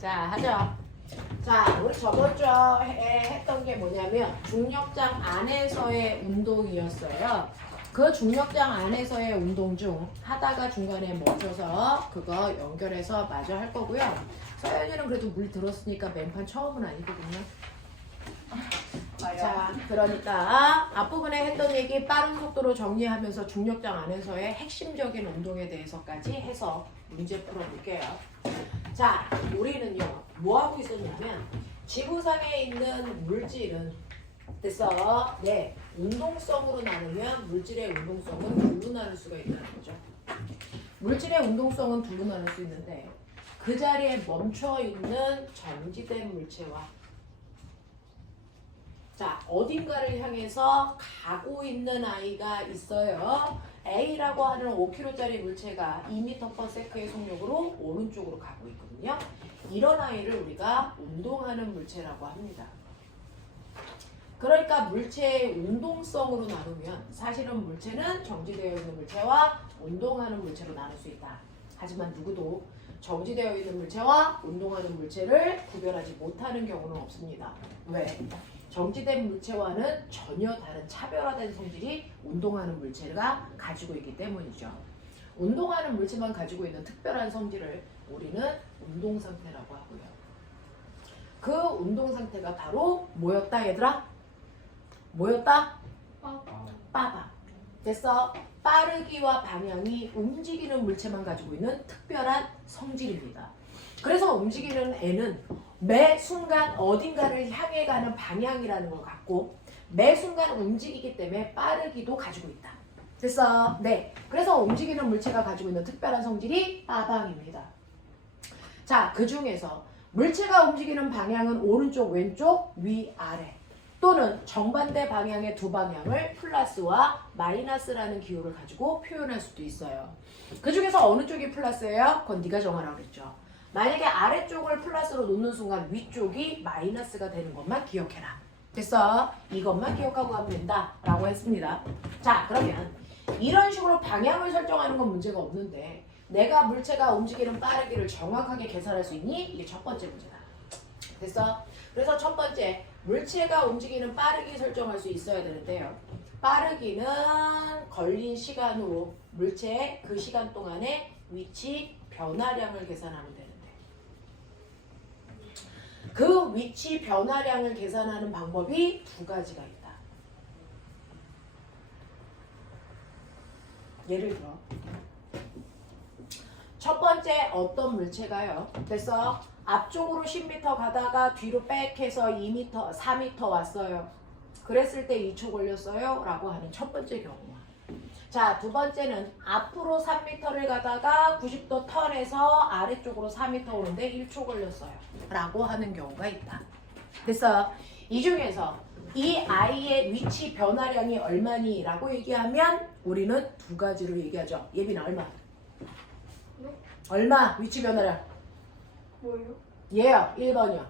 자, 하죠. 자, 우리 저번 주에 했던 게 뭐냐면 중력장 안에서의 운동이었어요. 그 중력장 안에서의 운동 중 하다가 중간에 멈춰서 그거 연결해서 마저 할 거고요. 서연이는 그래도 물 들었으니까 맨판 처음은 아니거든요. 자, 그러니까 앞부분에 했던 얘기 빠른 속도로 정리하면서 중력장 안에서의 핵심적인 운동에 대해서까지 해서 문제 풀어볼게요. 자, 우리는요 뭐 하고 있었냐면 지구상에 있는 물질은 됐어. 네, 운동성으로 나누면 물질의 운동성은 둘로 나눌 수가 있다는 거죠. 물질의 운동성은 둘로 나눌 수 있는데 그 자리에 멈춰 있는 정지된 물체와 자, 어딘가를 향해서 가고 있는 아이가 있어요. A라고 하는 5kg짜리 물체가 2m/s의 속력으로 오른쪽으로 가고 있거든요. 이런 아이를 우리가 운동하는 물체라고 합니다. 그러니까 물체의 운동성으로 나누면 사실은 물체는 정지되어 있는 물체와 운동하는 물체로 나눌 수 있다. 하지만 누구도 정지되어 있는 물체와 운동하는 물체를 구별하지 못하는 경우는 없습니다. 왜? 정지된 물체와는 전혀 다른 차별화된 성질이 운동하는 물체가 가지고 있기 때문이죠. 운동하는 물체만 가지고 있는 특별한 성질을 우리는 운동 상태라고 하고요. 그 운동 상태가 바로 뭐였다 얘들아? 뭐였다? 빠방. 됐어? 빠르기와 방향이 움직이는 물체만 가지고 있는 특별한 성질입니다. 그래서 움직이는 애는 매 순간 어딘가를 향해 가는 방향이라는 걸 갖고 매 순간 움직이기 때문에 빠르기도 가지고 있다. 됐어? 네. 그래서 움직이는 물체가 가지고 있는 특별한 성질이 빠방입니다. 자, 그 중에서 물체가 움직이는 방향은 오른쪽, 왼쪽, 위, 아래 또는 정반대 방향의 두 방향을 플러스와 마이너스라는 기호를 가지고 표현할 수도 있어요. 그 중에서 어느 쪽이 플러스예요? 그건 네가 정하라고 그랬죠. 만약에 아래쪽을 플러스로 놓는 순간 위쪽이 마이너스가 되는 것만 기억해라. 됐어? 이것만 기억하고 가면 된다 라고 했습니다. 자, 그러면 이런 식으로 방향을 설정하는 건 문제가 없는데 내가 물체가 움직이는 빠르기를 정확하게 계산할 수 있니? 이게 첫 번째 문제다. 됐어? 그래서 첫 번째, 물체가 움직이는 빠르기 설정할 수 있어야 되는데요. 빠르기는 걸린 시간으로 물체의 그 시간 동안의 위치 변화량을 계산하면 되는데 그 위치 변화량을 계산하는 방법이 두 가지가 있다. 예를 들어 첫 번째 어떤 물체가요. 됐어? 앞쪽으로 10m 가다가 뒤로 백해서 2m, 4m 왔어요. 그랬을 때 2초 걸렸어요. 라고 하는 첫 번째 경우. 자, 두 번째는 앞으로 3m를 가다가 90도 턴해서 아래쪽으로 4m 오는데 1초 걸렸어요. 라고 하는 경우가 있다. 됐어? 이 중에서 이 아이의 위치 변화량이 얼마니? 라고 얘기하면 우리는 두 가지로 얘기하죠. 예빈아, 얼마? 네? 얼마? 위치 변화량. 뭐예요? 얘요. 1번이요.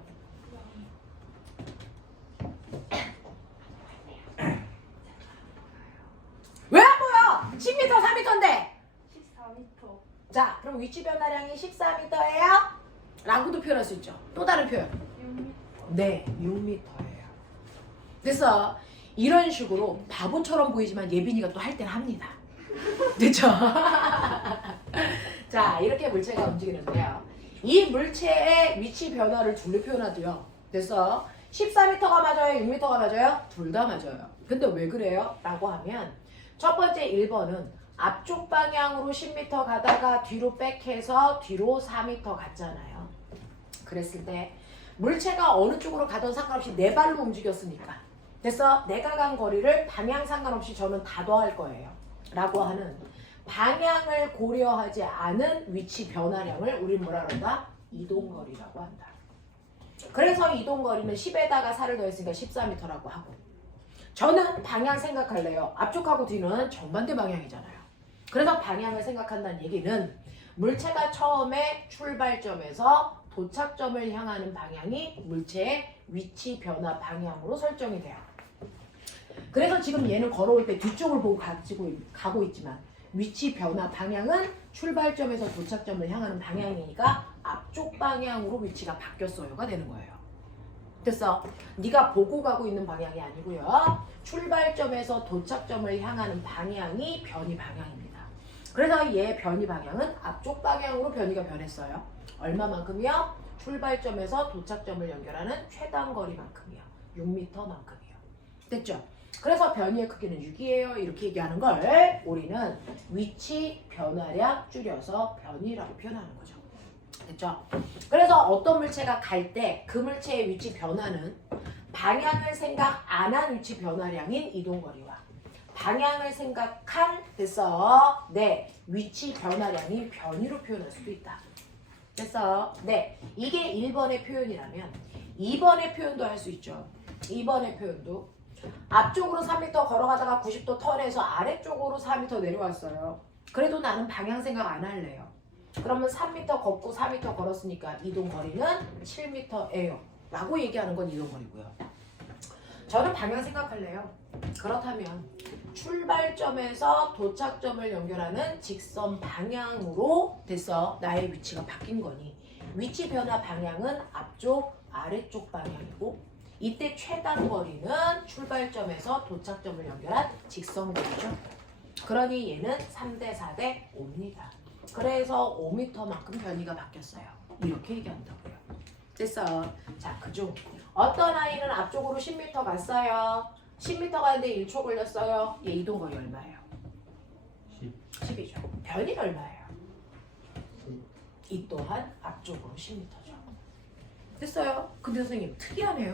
왜 안 보여? 10m, 4m인데. 14m. 자, 그럼 위치 변화량이 14m예요? 라고도 표현할 수 있죠. 또 다른 표현. 6m. 네, 6m예요. 그래서 이런 식으로 바보처럼 보이지만 예빈이가 또 할 때는 합니다. 그렇죠? 자, 이렇게 물체가 움직이는데요. 이 물체의 위치 변화를 둘로 표현하도요. 그래서 14m가 맞아요? 6m가 맞아요? 둘 다 맞아요. 근데 왜 그래요? 라고 하면 첫 번째 1번은 앞쪽 방향으로 10m 가다가 뒤로 백해서 뒤로 4m 갔잖아요. 그랬을 때 물체가 어느 쪽으로 가든 상관없이 내 발로 움직였으니까 됐어? 내가 간 거리를 방향 상관없이 저는 다 더할 거예요. 라고 하는 방향을 고려하지 않은 위치 변화량을 우리는 뭐라 그런다? 이동거리라고 한다. 그래서 이동거리는 10에다가 4를 더했으니까 14m라고 하고 저는 방향 생각할래요. 앞쪽하고 뒤는 정반대 방향이잖아요. 그래서 방향을 생각한다는 얘기는 물체가 처음에 출발점에서 도착점을 향하는 방향이 물체의 위치 변화 방향으로 설정이 돼요. 그래서 지금 얘는 걸어올 때 뒤쪽을 보고 가고 있지만 위치 변화 방향은 출발점에서 도착점을 향하는 방향이니까 앞쪽 방향으로 위치가 바뀌었어요가 되는 거예요. 됐어? 네가 보고 가고 있는 방향이 아니고요. 출발점에서 도착점을 향하는 방향이 변이 방향입니다. 그래서 얘 변이 방향은 앞쪽 방향으로 변이가 변했어요. 얼마만큼이요? 출발점에서 도착점을 연결하는 최단 거리만큼이요. 6m만큼이요. 됐죠? 그래서 변이의 크기는 6이에요. 이렇게 얘기하는 걸 우리는 위치 변화량 줄여서 변이라고 표현하는 거죠. 됐죠? 그래서 어떤 물체가 갈 때 그 물체의 위치 변화는 방향을 생각 안 한 위치 변화량인 이동거리와 방향을 생각한 됐어? 네, 위치 변화량인 변이로 표현할 수도 있다. 됐어? 네, 이게 1번의 표현이라면 2번의 표현도 할 수 있죠. 2번의 표현도 앞쪽으로 3m 걸어가다가 90도 턴해서 아래쪽으로 4m 내려왔어요. 그래도 나는 방향 생각 안 할래요. 그러면 3m 걷고 4m 걸었으니까 이동거리는 7m예요. 라고 얘기하는 건 이동거리고요. 저는 방향 생각할래요. 그렇다면 출발점에서 도착점을 연결하는 직선 방향으로 됐어. 나의 위치가 바뀐 거니 위치 변화 방향은 앞쪽, 아래쪽 방향이고 이때 최단 거리는 출발점에서 도착점을 연결한 직선 거리죠. 그러니 얘는 3대 4대 5입니다. 그래서 5m만큼 변이가 바뀌었어요. 이렇게 얘기한다고요. 됐어. 자, 그중 어떤 아이는 앞쪽으로 10m 갔어요. 10m 가는데 1초 걸렸어요. 얘 이동거리 얼마예요? 10이죠. 변이는 얼마예요? 이 또한 앞쪽으로 10m죠. 됐어요. 근데 선생님 특이하네요.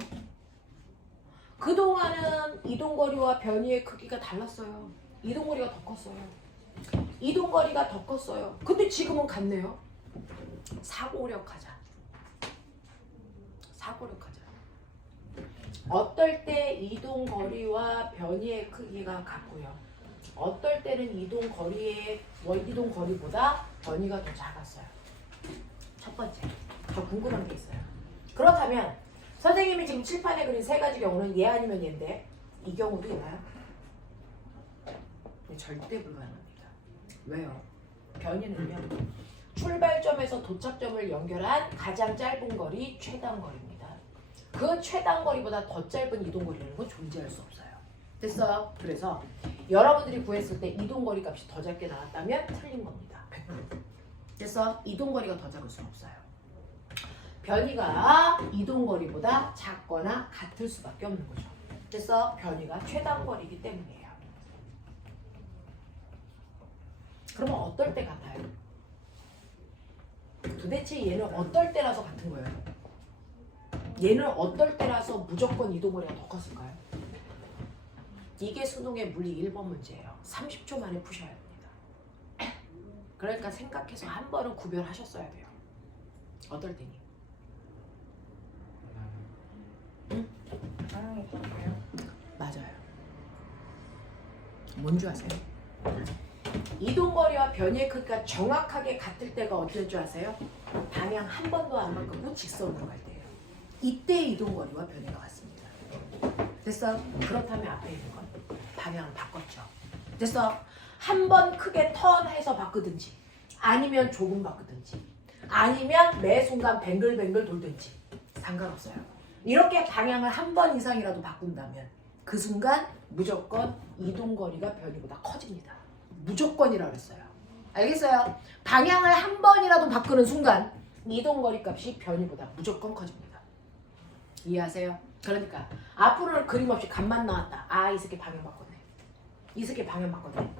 그동안은 이동거리와 변이의 크기가 달랐어요. 이동거리가 더 컸어요. 이동거리가 더 컸어요. 근데 지금은 같네요. 사고력하자. 사고력하자. 어떨 때 이동거리와 변이의 크기가 같고요. 어떨 때는 이동거리의 이동거리보다 변이가 더 작았어요. 첫 번째, 저 궁금한 게 있어요. 그렇다면 선생님이 지금 칠판에 그린 세 가지 경우는 얘 아니면 얘인데 이 경우도 있나요? 절대 불가능합니다. 왜요? 변이는요. 출발점에서 도착점을 연결한 가장 짧은 거리 최단 거리입니다. 그 최단 거리보다 더 짧은 이동거리라는 건 존재할 수 없어요. 됐어요? 그래서 여러분들이 구했을 때 이동거리 값이 더 작게 나왔다면 틀린 겁니다. 100%. 됐어? 이동거리가 더 작을 수는 없어요. 변이가 이동거리보다 작거나 같을 수밖에 없는 거죠. 됐어? 변이가 최단 거리이기 때문이에요. 그러면 어떨 때 같아요? 도대체 얘는 어떨 때라서 같은 거예요? 얘는 어떨 때라서 무조건 이동거리가 더 컸을까요? 이게 수능의 물리 1번 문제예요. 30초 만에 푸셔야 됩니다. 그러니까 생각해서 한 번은 구별하셨어야 돼요. 어떨 때니? 응? 방향이 바뀌어요. 맞아요. 뭔지 아세요? 이동거리와 변이의 크기가 정확하게 같을 때가 어떨 줄 아세요? 방향 한 번도 안 바꾸고 직선으로 갈 때예요. 이때 이동거리와 변이가 같습니다. 됐어? 그렇다면 앞에 있는 건 방향을 바꿨죠. 됐어? 한 번 크게 턴해서 바꾸든지 아니면 조금 바꾸든지 아니면 매 순간 뱅글뱅글 돌든지 상관없어요. 이렇게 방향을 한 번 이상이라도 바꾼다면 그 순간 무조건 이동거리가 변이보다 커집니다. 무조건이라고 했어요. 알겠어요? 방향을 한 번이라도 바꾸는 순간 이동거리 값이 변이보다 무조건 커집니다. 이해하세요? 그러니까 앞으로는 그림 없이 간만 나왔다. 아, 이 새끼 방향 바꿨네. 이 새끼 방향 바꿨네.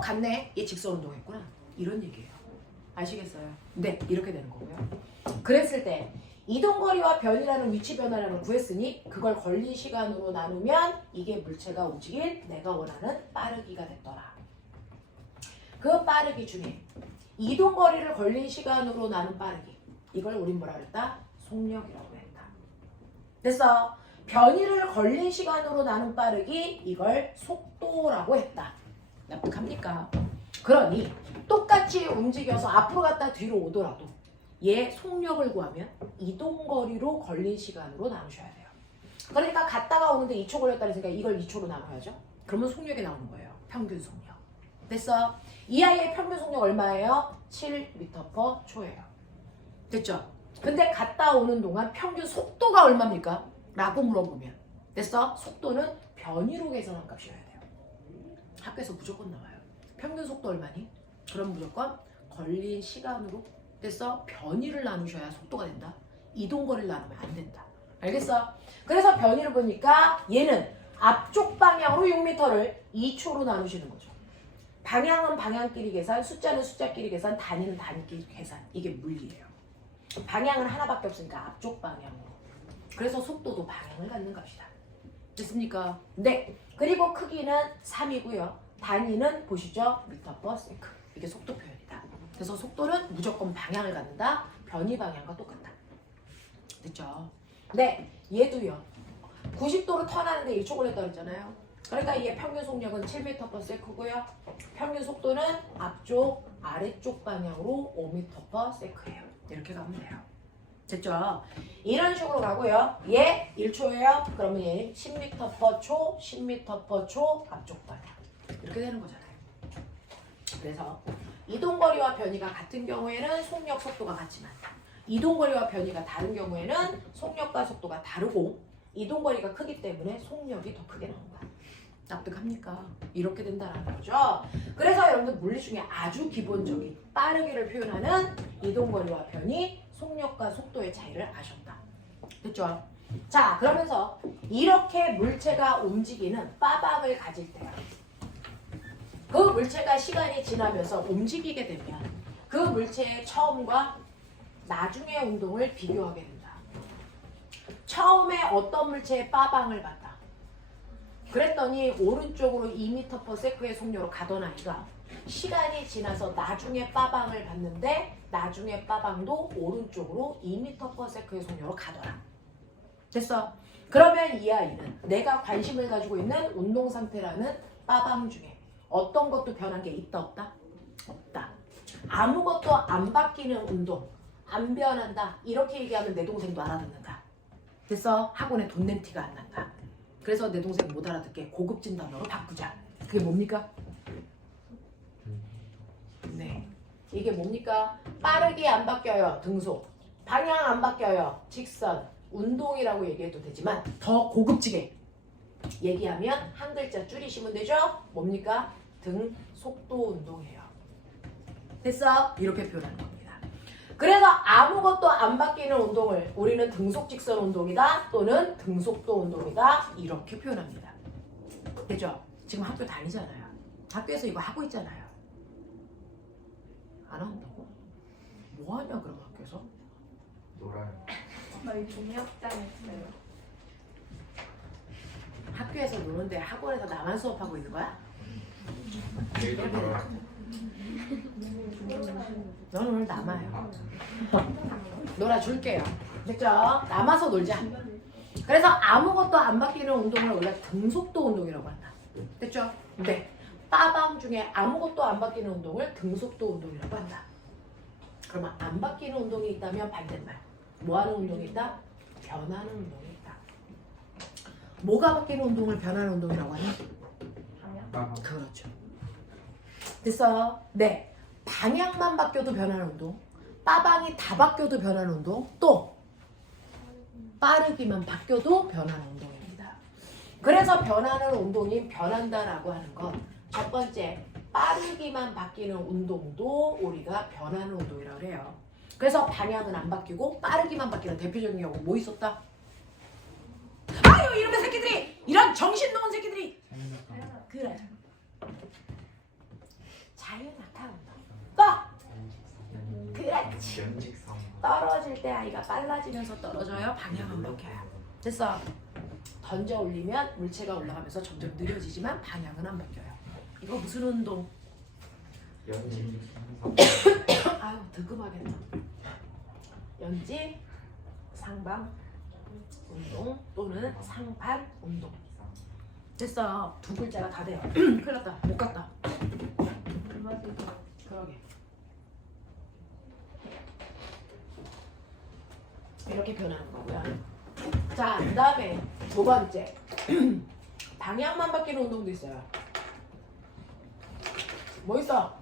갔네. 얘 직선 운동했구나. 이런 얘기예요. 아시겠어요? 네, 이렇게 되는 거고요. 그랬을 때 이동거리와 변이라는 위치 변화량을 구했으니 그걸 걸린 시간으로 나누면 이게 물체가 움직일 내가 원하는 빠르기가 됐더라. 그 빠르기 중에 이동거리를 걸린 시간으로 나눈 빠르기, 이걸 우린 뭐라 그랬다? 속력이라고 했다. 됐어? 변이를 걸린 시간으로 나눈 빠르기, 이걸 속도라고 했다. 납득합니까? 그러니 똑같이 움직여서 앞으로 갔다 뒤로 오더라도 얘 속력을 구하면 이동거리로 걸린 시간으로 나누셔야 돼요. 그러니까 갔다가 오는데 2초 걸렸다 그랬으니까 이걸 2초로 나눠야죠. 그러면 속력이 나오는 거예요. 평균 속력. 됐어? 이 아이의 평균 속력 얼마예요? 7m/초예요. 됐죠? 근데 갔다 오는 동안 평균 속도가 얼마입니까? 라고 물어보면 됐어? 속도는 변위로 계산한 값이어야 돼요. 학교에서 무조건 나와요. 평균 속도 얼마니? 그럼 무조건 걸린 시간으로 됐어? 변위를 나누셔야 속도가 된다. 이동거리를 나누면 안 된다. 알겠어? 그래서 변위를 보니까 얘는 앞쪽 방향으로 6m를 2초로 나누시는 거죠. 방향은 방향끼리 계산, 숫자는 숫자끼리 계산, 단위는 단위끼리 계산. 이게 물리예요. 방향은 하나밖에 없으니까 앞쪽 방향으로. 그래서 속도도 방향을 갖는 값이다. 됐습니까? 네. 그리고 크기는 3이고요. 단위는 보시죠. m/s. 이게 속도 표현이다. 그래서 속도는 무조건 방향을 갖는다. 변위 방향과 똑같다. 됐죠? 네. 얘도요. 90도로 턴하는데 1초 걸렸다고 했잖아요. 그러니까 이게 평균 속력은 7m/s고요. 평균 속도는 앞쪽, 아래쪽 방향으로 5m/s예요. 이렇게 가면 돼요. 됐죠? 이런 식으로 가고요. 얘 1초예요. 그러면 얘 10m/초, 10m/초 앞쪽 방향. 이렇게 되는 거잖아요. 그래서 이동거리와 변이가 같은 경우에는 속력, 속도가 같지만 이동거리와 변이가 다른 경우에는 속력과 속도가 다르고 이동거리가 크기 때문에 속력이 더 크게 나온다. 납득합니까? 이렇게 된다는 거죠. 그래서 여러분들 물리 중에 아주 기본적인 빠르기를 표현하는 이동거리와 변이, 속력과 속도의 차이를 아셨다. 됐죠? 자, 그러면서 이렇게 물체가 움직이는 빠방을 가질 때요. 그 물체가 시간이 지나면서 움직이게 되면 그 물체의 처음과 나중의 운동을 비교하게 된다. 처음에 어떤 물체의 빠방을 봤다. 그랬더니 오른쪽으로 2m/s의 속력으로 가던 아이가 시간이 지나서 나중에 빠방을 봤는데 나중에 빠방도 오른쪽으로 2m/s의 속력으로 가더라. 됐어? 그러면 이 아이는 내가 관심을 가지고 있는 운동 상태라는 빠방 중에 어떤 것도 변한 게 있다 없다? 없다. 아무것도 안 바뀌는 운동, 안 변한다. 이렇게 얘기하면 내 동생도 알아듣는다. 됐어? 학원에 돈 낸 티가 안 난다. 그래서 내 동생 못 알아듣게 고급진 단어로 바꾸자. 그게 뭡니까? 네. 이게 뭡니까? 빠르게 안 바뀌어요. 등속. 방향 안 바뀌어요. 직선. 운동이라고 얘기해도 되지만 더 고급지게 얘기하면 한 글자 줄이시면 되죠? 뭡니까? 등속도 운동이에요. 됐어? 이렇게 표현하는 겁니다. 그래서 아무것도 안 바뀌는 운동을 우리는 등속직선 운동이다 또는 등속도 운동이다 이렇게 표현합니다. 됐죠? 지금 학교 다니잖아요. 학교에서 이거 하고 있잖아요. 안 한다고? 뭐 하냐 그럼 학교에서? 놀아요. 저희 종이학장 있어요. 학교에서 노는데 학원에서 나만 수업하고 있는 거야? 내일도 놀아요. 너는 오늘 남아요. 놀아줄게요. 됐죠? 남아서 놀자. 그래서 아무것도 안 바뀌는 운동을 원래 등속도 운동이라고 한다. 됐죠? 네. 빠방 중에 아무것도 안 바뀌는 운동을 등속도 운동이라고 한다. 그러면 안 바뀌는 운동이 있다면 반대말. 뭐 하는 운동이 있다? 변하는 운동이 있다. 뭐가 바뀌는 운동을 변하는 운동이라고 하니? 방향? 그렇죠. 됐어요? 네. 방향만 바뀌어도 변하는 운동, 빠방이 다 바뀌어도 변하는 운동, 또 빠르기만 바뀌어도 변하는 운동입니다. 그래서 변하는 운동이 변한다라고 하는 건 첫 번째, 빠르기만 바뀌는 운동도 우리가 변하는 운동이라고 해요. 그래서 방향은 안 바뀌고 빠르기만 바뀌는 대표적인 경우 뭐 있었다? 아유 이런 새끼들이! 이런 정신 놓은 새끼들이! 그래. 자유낙하 운동. 또! 그렇지. 연직성. 떨어질 때 아이가 빨라지면서 떨어져요. 방향은 바뀌어요. 됐어. 던져 올리면 물체가 올라가면서 점점 느려지지만 방향은 안 바뀌어요. 이거 무슨 운동? 연직성. 아유 득음하겠다. 연직, 상방 운동 또는 상반 운동. 됐어. 두 글자가 다 돼요. 큰일 났다. 못 갔다. 그러게. 이렇게 변하는 거고요. 자, 그 다음에 두 번째. 방향만 바뀌는 운동도 있어요. 뭐 있어?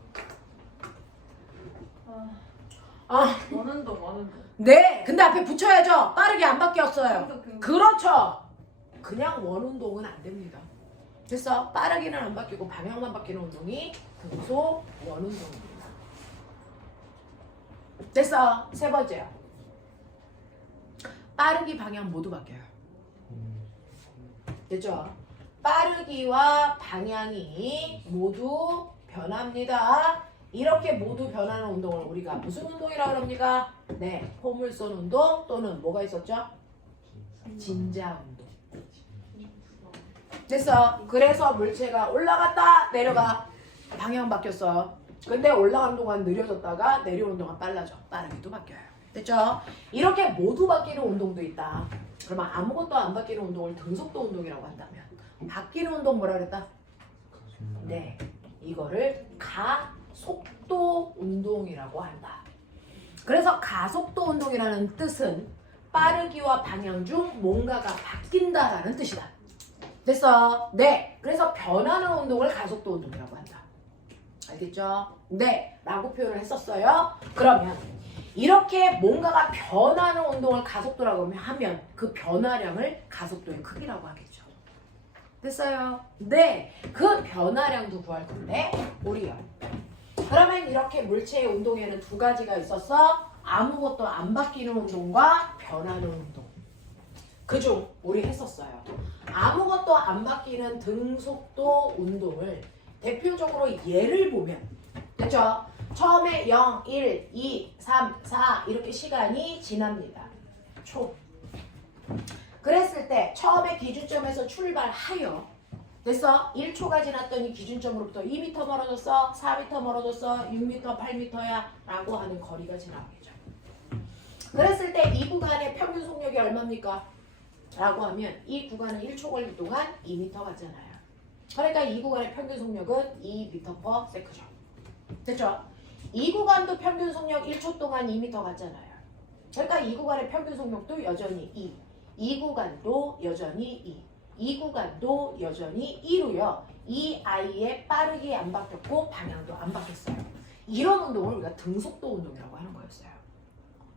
원운동. 네, 근데 앞에 붙여야죠. 빠르게 안 바뀌었어요. 그 그렇죠. 그냥 원운동은 안 됩니다. 됐어? 빠르기는 안 바뀌고 방향만 바뀌는 운동이 등속 원운동입니다. 됐어? 세 번째요. 빠르기 방향 모두 바뀌어요. 됐죠? 빠르기와 방향이 모두 변합니다. 이렇게 모두 변하는 운동을 우리가 무슨 운동이라고 합니까? 네, 포물선 운동 또는 뭐가 있었죠? 진자 운동. 됐어. 그래서 물체가 올라갔다 내려가 방향 바뀌었어. 근데 올라가는 동안 느려졌다가 내려오는 동안 빨라져. 빠르기도 바뀌어요. 됐죠? 이렇게 모두 바뀌는 운동도 있다. 그러면 아무것도 안 바뀌는 운동을 등속도 운동이라고 한다면 바뀌는 운동 뭐라 그랬다? 네, 이거를 가속도 운동이라고 한다. 그래서 가속도 운동이라는 뜻은 빠르기와 방향 중 뭔가가 바뀐다라는 뜻이다. 됐어? 네. 그래서 변하는 운동을 가속도 운동이라고 한다. 알겠죠? 네. 라고 표현을 했었어요. 그러면 이렇게 뭔가가 변하는 운동을 가속도라고 하면 그 변화량을 가속도의 크기라고 하겠죠. 됐어요? 네. 그 변화량도 구할 건데 우리요. 그러면 이렇게 물체의 운동에는 두 가지가 있었어. 아무것도 안 바뀌는 운동과 변하는 운동. 그중 우리 했었어요. 아무것도 안 바뀌는 등속도 운동을 대표적으로 예를 보면 됐죠? 처음에 0, 1, 2, 3, 4 이렇게 시간이 지납니다. 초. 그랬을 때 처음에 기준점에서 출발하여 됐어? 1초가 지났더니 기준점으로부터 2m 멀어졌어? 4m 멀어졌어? 6m, 8m야? 라고 하는 거리가 지나오겠죠. 그랬을 때 이 구간의 평균 속력이 얼마입니까? 라고 하면 이 구간은 1초 걸릴 동안 2m 갔잖아요. 그러니까 이 구간의 평균 속력은 2m/s죠. 됐죠? 이 구간도 평균 속력 1초 동안 2m 갔잖아요. 그러니까 이 구간의 평균 속력도 여전히 2. 이 구간도 여전히 2. 이 구간도 여전히 2로요. 이 아이의 빠르게 안 바뀌었고 방향도 안 바뀌었어요. 이런 운동을 우리가 등속도 운동이라고 하는 거였어요.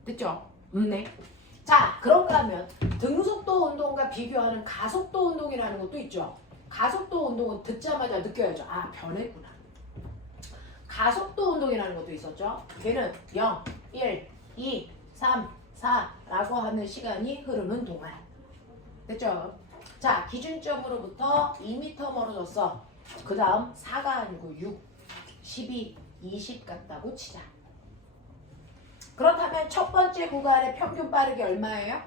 됐죠? 네. 자, 그런가 하면 등속도 운동과 비교하는 가속도 운동이라는 것도 있죠. 가속도 운동은 듣자마자 느껴야죠. 아, 변했구나. 가속도 운동이라는 것도 있었죠. 걔는 0, 1, 2, 3, 4라고 하는 시간이 흐르는 동안. 됐죠? 자, 기준점으로부터 2m 멀어졌어. 그 다음 4가 아니고 6, 12, 20 같다고 치자. 그렇다면 첫 번째 구간의 평균 빠르기 얼마예요?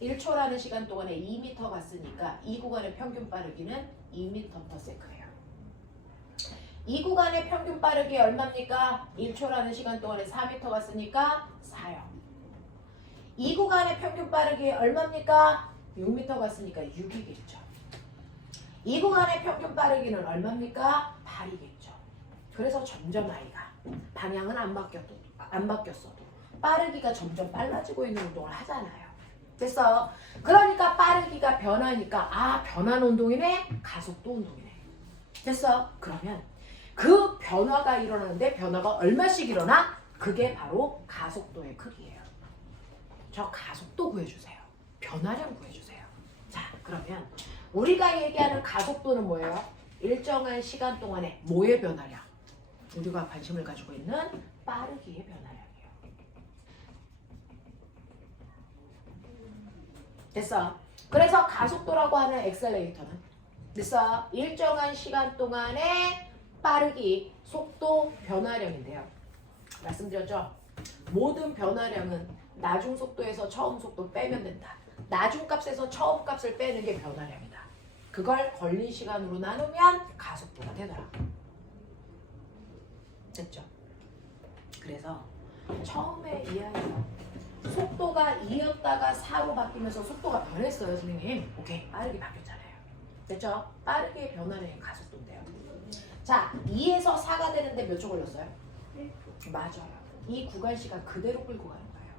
1초라는 시간 동안에 2m 갔으니까 이 구간의 평균 빠르기는 2m/s예요. 이 구간의 평균 빠르기 얼마입니까? 1초라는 시간 동안에 4m 갔으니까 4요. 이 구간의 평균 빠르기 얼마입니까? 6m 갔으니까 6이겠죠. 이 구간의 평균 빠르기는 얼마입니까? 8이겠죠. 그래서 점점 아이가 방향은 안 바뀌었어도 빠르기가 점점 빨라지고 있는 운동을 하잖아요. 됐어? 그러니까 빠르기가 변하니까 아, 변하는 운동이네? 가속도 운동이네. 됐어? 그러면 그 변화가 일어나는데 변화가 얼마씩 일어나? 그게 바로 가속도의 크기예요. 저 가속도 구해주세요. 변화량 구해주세요. 자, 그러면 우리가 얘기하는 가속도는 뭐예요? 일정한 시간 동안에 뭐의 변화량? 우리가 관심을 가지고 있는 빠르기의 변화량이에요. 됐어? 그래서 가속도라고 하는 엑셀레이터는 됐어? 일정한 시간 동안의 빠르기, 속도, 변화량인데요. 말씀드렸죠? 모든 변화량은 나중 속도에서 처음 속도 빼면 된다. 나중 값에서 처음 값을 빼는 게 변화량이다. 그걸 걸린 시간으로 나누면 가속도가 되더라. 됐죠? 그래서 처음에 이 아이가 속도가 2였다가 4로 바뀌면서 속도가 변했어요, 선생님. 오케이, 빠르게 바뀌었잖아요. 됐죠? 빠르게 변화량이 가속도인데요. 자, 2에서 4가 되는데 몇 초 걸렸어요? 맞아요. 이 구간 시간 그대로 끌고 가는 거예요.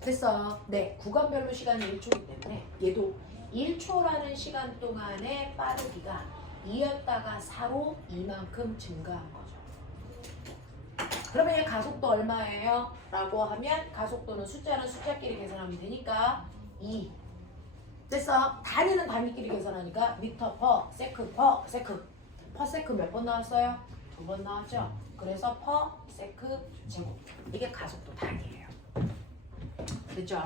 됐어? 네, 구간별로 시간이 1초이기 때문에 얘도 1초라는 시간 동안의 빠르기가 2였다가 4로 이만큼 증가한 거죠. 그러면 얘 가속도 얼마예요? 라고 하면 가속도는 숫자는 숫자끼리 계산하면 되니까 2. 됐어? 단위는 단위끼리 계산하니까 미터 퍼 세크 퍼 세크. 퍼 세크 몇 번 나왔어요? 2번 나왔죠? 그래서 퍼 세크 제곱. 이게 가속도 단위예요. 됐죠?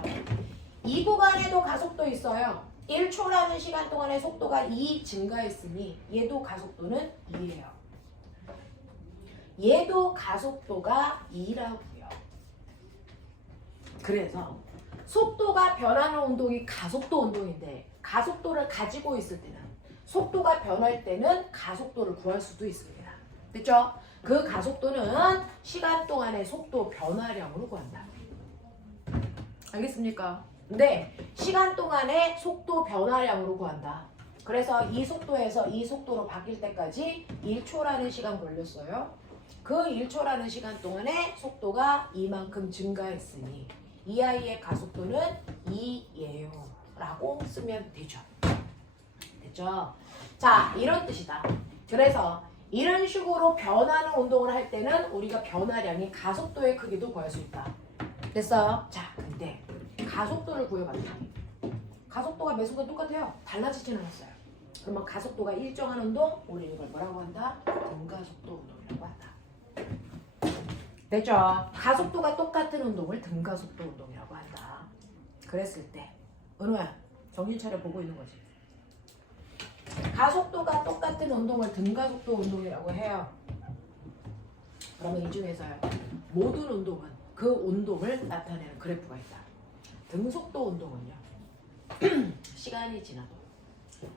이 구간에도 가속도 있어요. 1초라는 시간 동안에 속도가 2 증가했으니 얘도 가속도는 2예요. 얘도 가속도가 2라고요. 그래서 속도가 변하는 운동이 가속도 운동인데 가속도를 가지고 있을 때는 속도가 변할 때는 가속도를 구할 수도 있습니다. 됐죠? 그 가속도는 시간 동안의 속도 변화량으로 구한다. 알겠습니까? 근데 시간 동안의 속도 변화량으로 구한다. 그래서 이 속도에서 이 속도로 바뀔 때까지 1초라는 시간 걸렸어요. 그 1초라는 시간 동안에 속도가 이만큼 증가했으니 이 아이의 가속도는 2예요. 라고 쓰면 되죠. 됐죠? 자, 이런 뜻이다. 그래서 이런 식으로 변하는 운동을 할 때는 우리가 변화량이 가속도의 크기도 구할 수 있다. 됐어요? 자, 근데 가속도를 구해봤다. 가속도가 매 순간 똑같아요. 달라지지는 않았어요. 그러면 가속도가 일정한 운동, 우리 이걸 뭐라고 한다? 등가속도 운동이라고 한다. 됐죠? 가속도가 똑같은 운동을 등가속도 운동이라고 한다. 그랬을 때 은호야, 정신 차려 보고 있는 거지. 가속도가 똑같은 운동을 등가속도 운동이라고 해요. 그러면 이 중에서요, 모든 운동은 그 운동을 나타내는 그래프가 있다. 등속도 운동은요, 시간이 지나도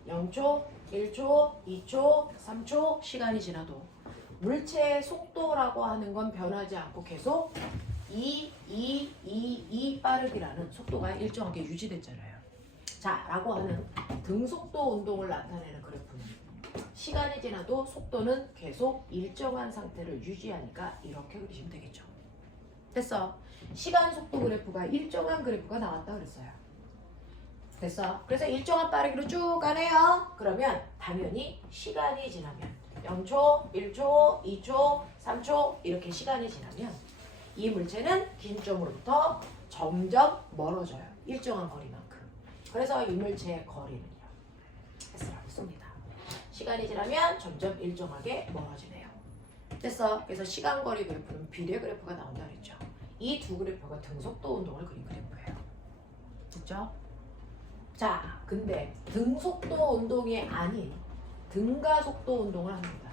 0초, 1초, 2초, 3초 시간이 지나도 물체의 속도라고 하는 건 변하지 않고 계속 2 빠르기라는 속도가 일정하게 유지됐잖아요. 자, 라고 하는 등속도 운동을 나타내는 그래프는 시간이 지나도 속도는 계속 일정한 상태를 유지하니까 이렇게 그리시면 되겠죠. 됐어. 시간 속도 그래프가 일정한 그래프가 나왔다 그랬어요. 됐어. 그래서 일정한 빠르기로 쭉 가네요. 그러면 당연히 시간이 지나면 0초, 1초, 2초, 3초 이렇게 시간이 지나면 이 물체는 긴 점으로부터 점점 멀어져요. 일정한 거리만큼. 그래서 이 물체의 거리는요, S라고 씁니다. 시간이 지나면 점점 일정하게 멀어지네요. 됐어. 그래서 시간 거리 그래프는 비례 그래프가 나온다 그랬죠. 이 두 그래프가 등속도 운동을 그린 그래프예요. 됐죠? 자, 근데 등속도 운동이 아닌 등가속도 운동을 합니다.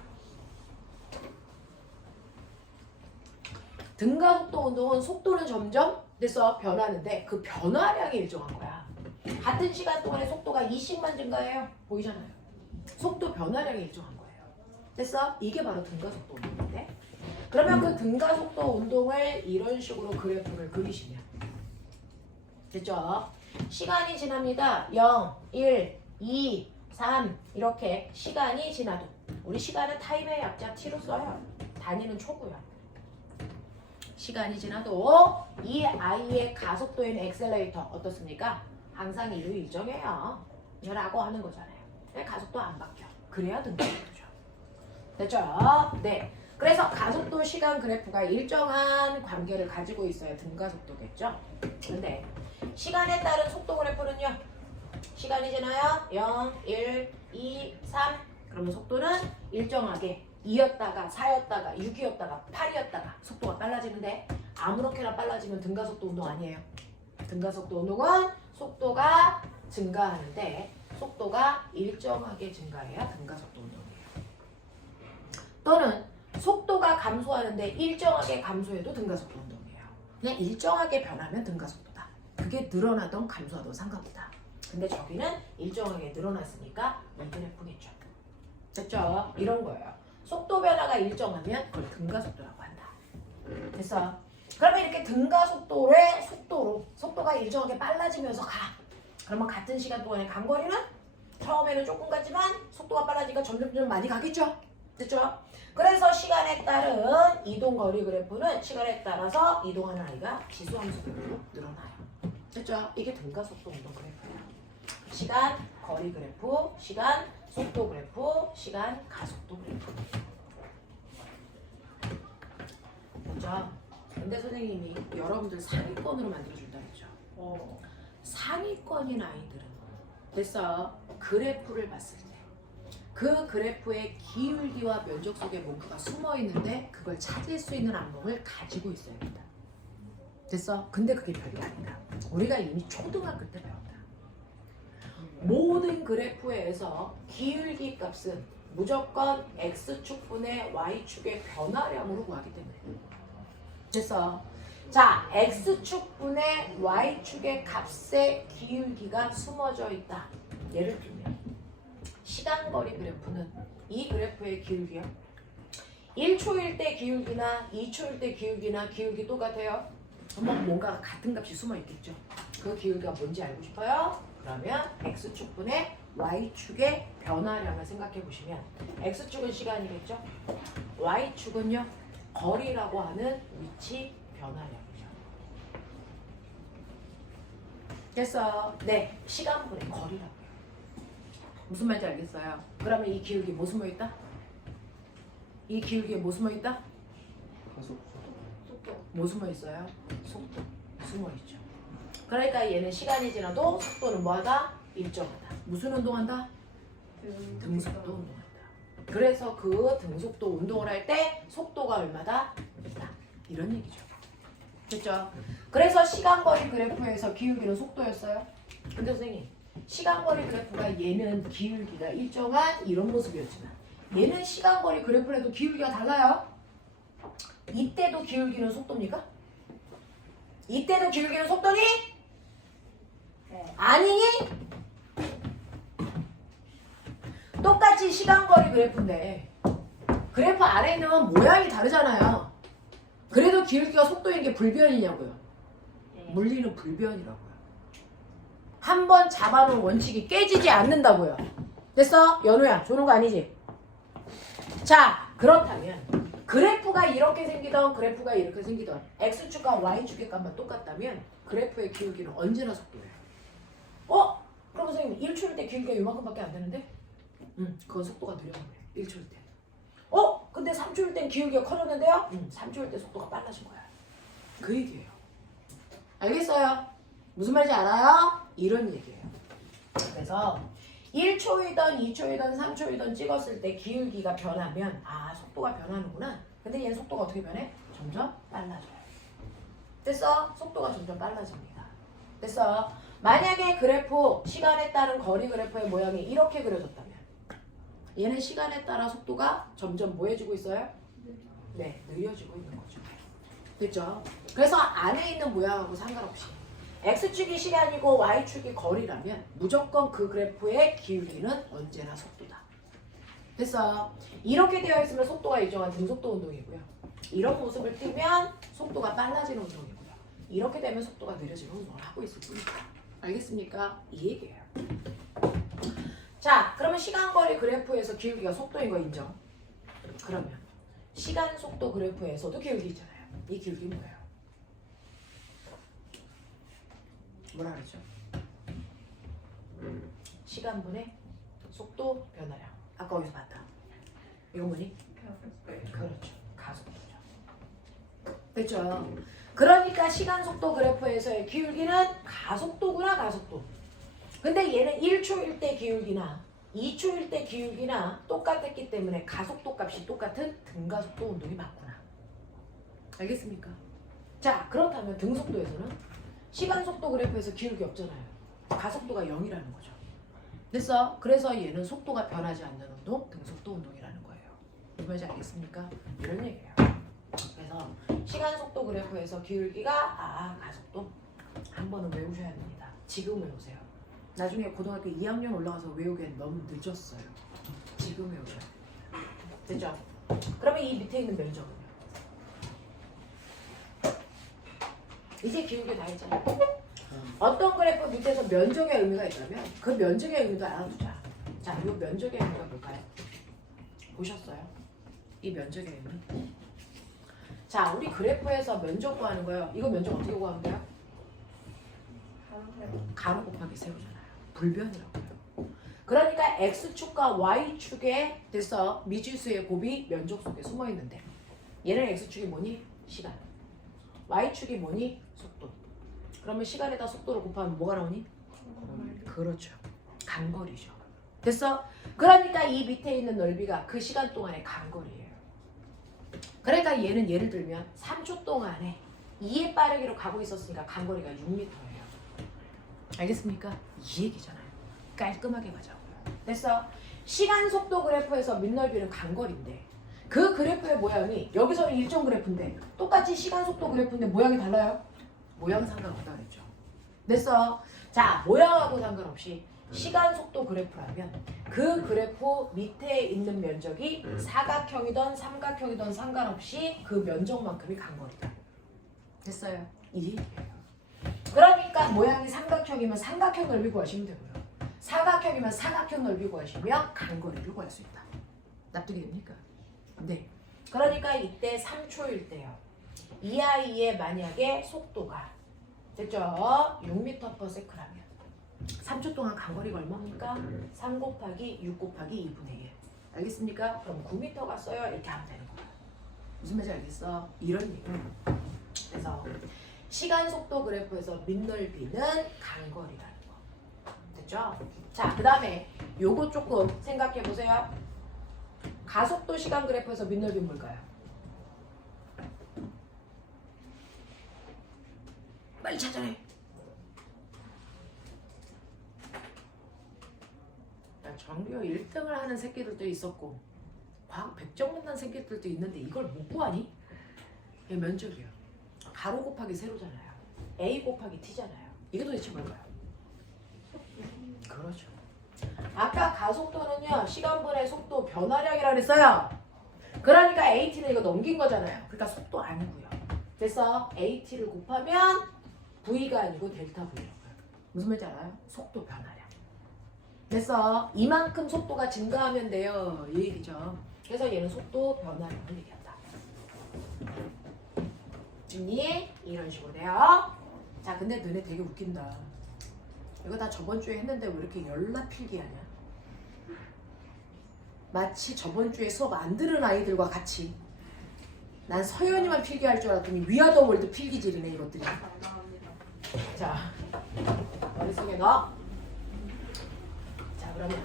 등가속도 운동은 속도는 점점 됐어 변하는데 그 변화량이 일정한 거야. 같은 시간 동안에 속도가 2씩만 증가해요. 보이잖아요. 속도 변화량이 일정한 거예요. 됐어? 이게 바로 등가속도 운동인데, 그러면 그 등가속도 운동을 이런 식으로 그래프를 그리시면 됐죠? 시간이 지납니다. 0, 1, 2, 3 이렇게 시간이 지나도, 우리 시간은 타임의 약자 t로 써요. 단위는 초고요. 시간이 지나도 이 아이의 가속도인 엑셀레이터 어떻습니까? 항상 이루 일정해요. 라고 하는 거잖아요. 가속도 안 바뀌어. 그래야 등가속도죠. 됐죠? 네. 그래서 가속도 시간 그래프가 일정한 관계를 가지고 있어야 등가속도겠죠? 근데 시간에 따른 속도 그래프는요, 시간이 지나요 0, 1, 2, 3 그러면 속도는 일정하게 2였다가 4였다가 6이었다가 8이었다가 속도가 빨라지는데, 아무렇게나 빨라지면 등가속도 운동 아니에요. 등가속도 운동은 속도가 증가하는데 속도가 일정하게 증가해야 등가속도 운동이에요. 또는 속도가 감소하는데 일정하게 감소해도 등가속도 운동이에요. 그냥 일정하게 변하면 등가속도다. 그게 늘어나던 감소하던 상관없다. 근데 저기는 일정하게 늘어났으니까 이 그래프겠죠. 됐죠? 이런 거예요. 속도 변화가 일정하면 그걸 등가속도라고 한다. 됐어? 그러면 이렇게 등가속도의 속도로 속도가 일정하게 빨라지면서 가. 그러면 같은 시간 동안에 간 거리는 처음에는 조금 갔지만 속도가 빨라지니까 점점 많이 가겠죠? 됐죠? 그래서 시간에 따른 이동거리 그래프는 시간에 따라서 이동하는 아이가 지수함수대로 늘어나요. 됐죠? 이게 등가속도 운동 그래프예요. 시간, 거리 그래프, 시간, 속도 그래프, 시간, 가속도 그래프. 맞아. 근데 선생님이 여러분들 상위권으로 만들어준다 했죠. 상위권인 아이들은 됐어. 그래프를 봤을 때 그 그래프의 기울기와 면적 속에 뭔가가 숨어 있는데 그걸 찾을 수 있는 안목을 가지고 있어야 된다. 됐어? 근데 그게 별게 아니다. 우리가 이미 초등학교 때 배웠다. 모든 그래프에서 기울기 값은 무조건 x축분의 y축의 변화량으로 구하기 때문에. 됐어? 자, x축분의 y축의 값의 기울기가 숨어져 있다. 예를 들면 시간거리 그래프는 이 그래프의 기울기요. 1초일 때 기울기나 2초일 때 기울기나 기울기 똑같아요. 그럼 뭔가 같은 값이 숨어 있겠죠. 그 기울기가 뭔지 알고 싶어요? 그러면 x축분의 y축의 변화량을 생각해 보시면 x축은 시간이겠죠. y축은요 거리라고 하는 위치 변화량이죠. 됐어. 네, 시간분의 거리라고요. 무슨 말인지 알겠어요? 그러면 이 기울기 뭐 숨어 있다? 이 기울기에 뭐 숨어 있다? 속도. 뭐 숨어 있어요? 속도 숨어 있죠. 그러니까 얘는 시간이 지나도 속도는 뭐하다? 일정하다. 무슨 운동한다? 등속도 운동한다. 그래서 그 등속도 운동을 할 때 속도가 얼마다? 있다. 이런 얘기죠. 됐죠? 그래서 시간거리 그래프에서 기울기는 속도였어요. 근데 선생님 시간거리 그래프가 얘는 기울기가 일정한 이런 모습이었지만 얘는 시간거리 그래프라도 기울기가 달라요. 이때도 기울기는 속도입니까? 이때도 기울기는 속도니? 네. 아니니? 똑같이 시간거리 그래프인데 그래프 아래에 있는 모양이 다르잖아요. 그래도 기울기가 속도인 게 불변이냐고요. 네. 물리는 불변이라고요. 한 번 잡아놓은 원칙이 깨지지 않는다고요. 됐어? 연우야, 조는 거 아니지? 자, 그렇다면 그래프가 이렇게 생기던 그래프가 이렇게 생기던 x축과 y축의 값만 똑같다면 그래프의 기울기는 언제나 속도예요. 그럼 선생님 1초일 때 기울기가 이만큼밖에 안 되는데? 그건 속도가 느려서 그래. 1초일 때. 근데 3초일 땐 기울기가 커졌는데요? 3초일 때 속도가 빨라진 거야. 그 얘기예요. 알겠어요? 무슨 말인지 알아요? 이런 얘기예요. 그래서 1초이던 2초이던 3초이던 찍었을 때 기울기가 변하면 속도가 변하는구나. 근데 얘는 속도가 어떻게 변해? 점점 빨라져요. 됐어? 속도가 점점 빨라집니다. 됐어? 만약에 그래프 시간에 따른 거리 그래프의 모양이 이렇게 그려졌다면 얘는 시간에 따라 속도가 점점 뭐 해지고 있어요? 네, 느려지고 있는 거죠. 됐죠? 그래서 안에 있는 모양하고 상관없이 x축이 시간이고 y축이 거리라면 무조건 그 그래프의 기울기는 언제나 속도다. 됐어? 이렇게 되어 있으면 속도가 일정한 등속도 운동이고요. 이런 모습을 띄면 속도가 빨라지는 운동이고요. 이렇게 되면 속도가 느려지는 운동을 하고 있을 뿐이다. 알겠습니까? 이 얘기예요. 자, 그러면 시간거리 그래프에서 기울기가 속도인 거 인정? 그러면 시간 속도 그래프에서도 기울기 있잖아요. 이 기울기 뭐예요? 뭐라 그랬죠? 시간분의 속도 변화량. 아까 어디서 봤다. 이거 뭐니? 그렇죠. 가속도죠. 됐죠? 그러니까 시간 속도 그래프에서의 기울기는 가속도구나, 가속도. 근데 얘는 1초일 때 기울기나 2초일 때 기울기나 똑같았기 때문에 가속도 값이 똑같은 등가속도 운동이 맞구나. 알겠습니까? 자, 그렇다면 등속도에서는 시간 속도 그래프에서 기울기 없잖아요. 가속도가 0이라는 거죠. 됐어? 그래서 얘는 속도가 변하지 않는 운동, 등속도 운동이라는 거예요. 무슨 말인지 알겠습니까? 이런 얘기예요. 그래서 시간 속도 그래프에서 기울기가 가속도 한 번은 외우셔야 됩니다. 지금 외우세요. 나중에 고등학교 2학년 올라가서 외우기엔 너무 늦었어요. 지금 외우셔야 됩니다. 됐죠? 그러면 이 밑에 있는 면적은요? 이제 기울기 다 했잖아요. 어떤 그래프 밑에서 면적의 의미가 있다면 그 면적의 의미도 알아두자. 자, 이 면적의 의미가 뭘까요? 보셨어요? 이 면적의 의미. 자, 우리 그래프에서 면적 구하는 거예요. 이거 면적 어떻게 구하는 거야? 가로 곱하기 세우잖아요. 불변이라고요. 그러니까 x축과 y축에 됐어 미지수의 곱이 면적 속에 숨어 있는데 얘는 x축이 뭐니? 시간. y축이 뭐니? 속도. 그러면 시간에다 속도를 곱하면 뭐가 나오니? 그렇죠. 간거리죠. 됐어? 그러니까 이 밑에 있는 넓이가 그 시간 동안의 간거리예요. 그러니까 얘는 예를 들면 3초 동안에 2의 빠르기로 가고 있었으니까 간거리가 6m예요. 알겠습니까? 이 얘기잖아요. 깔끔하게 가자고요. 됐어? 시간 속도 그래프에서 밑넓이는 간거리인데 그 그래프의 모양이 여기서는 일정 그래프인데 똑같이 시간 속도 그래프인데 모양이 달라요? 모양 상관없다 그랬죠. 됐어? 자, 모양하고 상관없이 시간 속도 그래프라면 그 그래프 밑에 있는 면적이 사각형이든 삼각형이든 상관없이 그 면적만큼이 간거리다. 됐어요? 이 얘기예요. 그러니까 모양이 삼각형이면 삼각형 넓이 구하시면 되고요. 사각형이면 사각형 넓이 구하시면 간거리를 구할 수 있다. 납득이 됩니까? 네. 그러니까 이때 3초일 때요. 이 아이의 만약에 속도가 됐죠? 6m/s라면 3초 동안 간거리가 얼마입니까? 3 곱하기 6 곱하기 2분의 1. 알겠습니까? 그럼 9m 갔어요. 이렇게 하면 되는 거야. 무슨 말인지 알겠어? 이런 얘기예요. 그래서 시간 속도 그래프에서 밑넓이는 간거리라는 거. 됐죠? 자, 그 다음에 요거 조금 생각해 보세요. 가속도 시간 그래프에서 밑넓이는 뭘까요? 빨리 찾아내. 전교 1등을 하는 새끼들도 있었고 과학 100점 만난 새끼들도 있는데 이걸 못 구하니? 이게 면적이요. 가로 곱하기 세로잖아요. A 곱하기 T잖아요. 이게 도대체 뭘까요? 그렇죠. 아까 가속도는요. 시간분의 속도 변화량이라고 그랬어요. 그러니까 AT는 이거 넘긴 거잖아요. 그러니까 속도 아니고요. 그래서 AT를 곱하면 V가 아니고 델타 V라고요. 무슨 말인지 알아요? 속도 변화량. 그래서 이만큼 속도가 증가하면 돼요. 이 얘기죠. 그래서 얘는 속도 변화량을 얘기한다. 준이 이런 식으로 돼요. 자, 근데 너네 되게 웃긴다. 이거 다 저번 주에 했는데 왜 이렇게 열나 필기하냐? 마치 저번 주에 수업 안 들은 아이들과 같이. 난 서연이만 필기할 줄 알았더니 위아더 월드 필기질이네 이것들이. 자, 머릿속에 넣어. 자, 그러면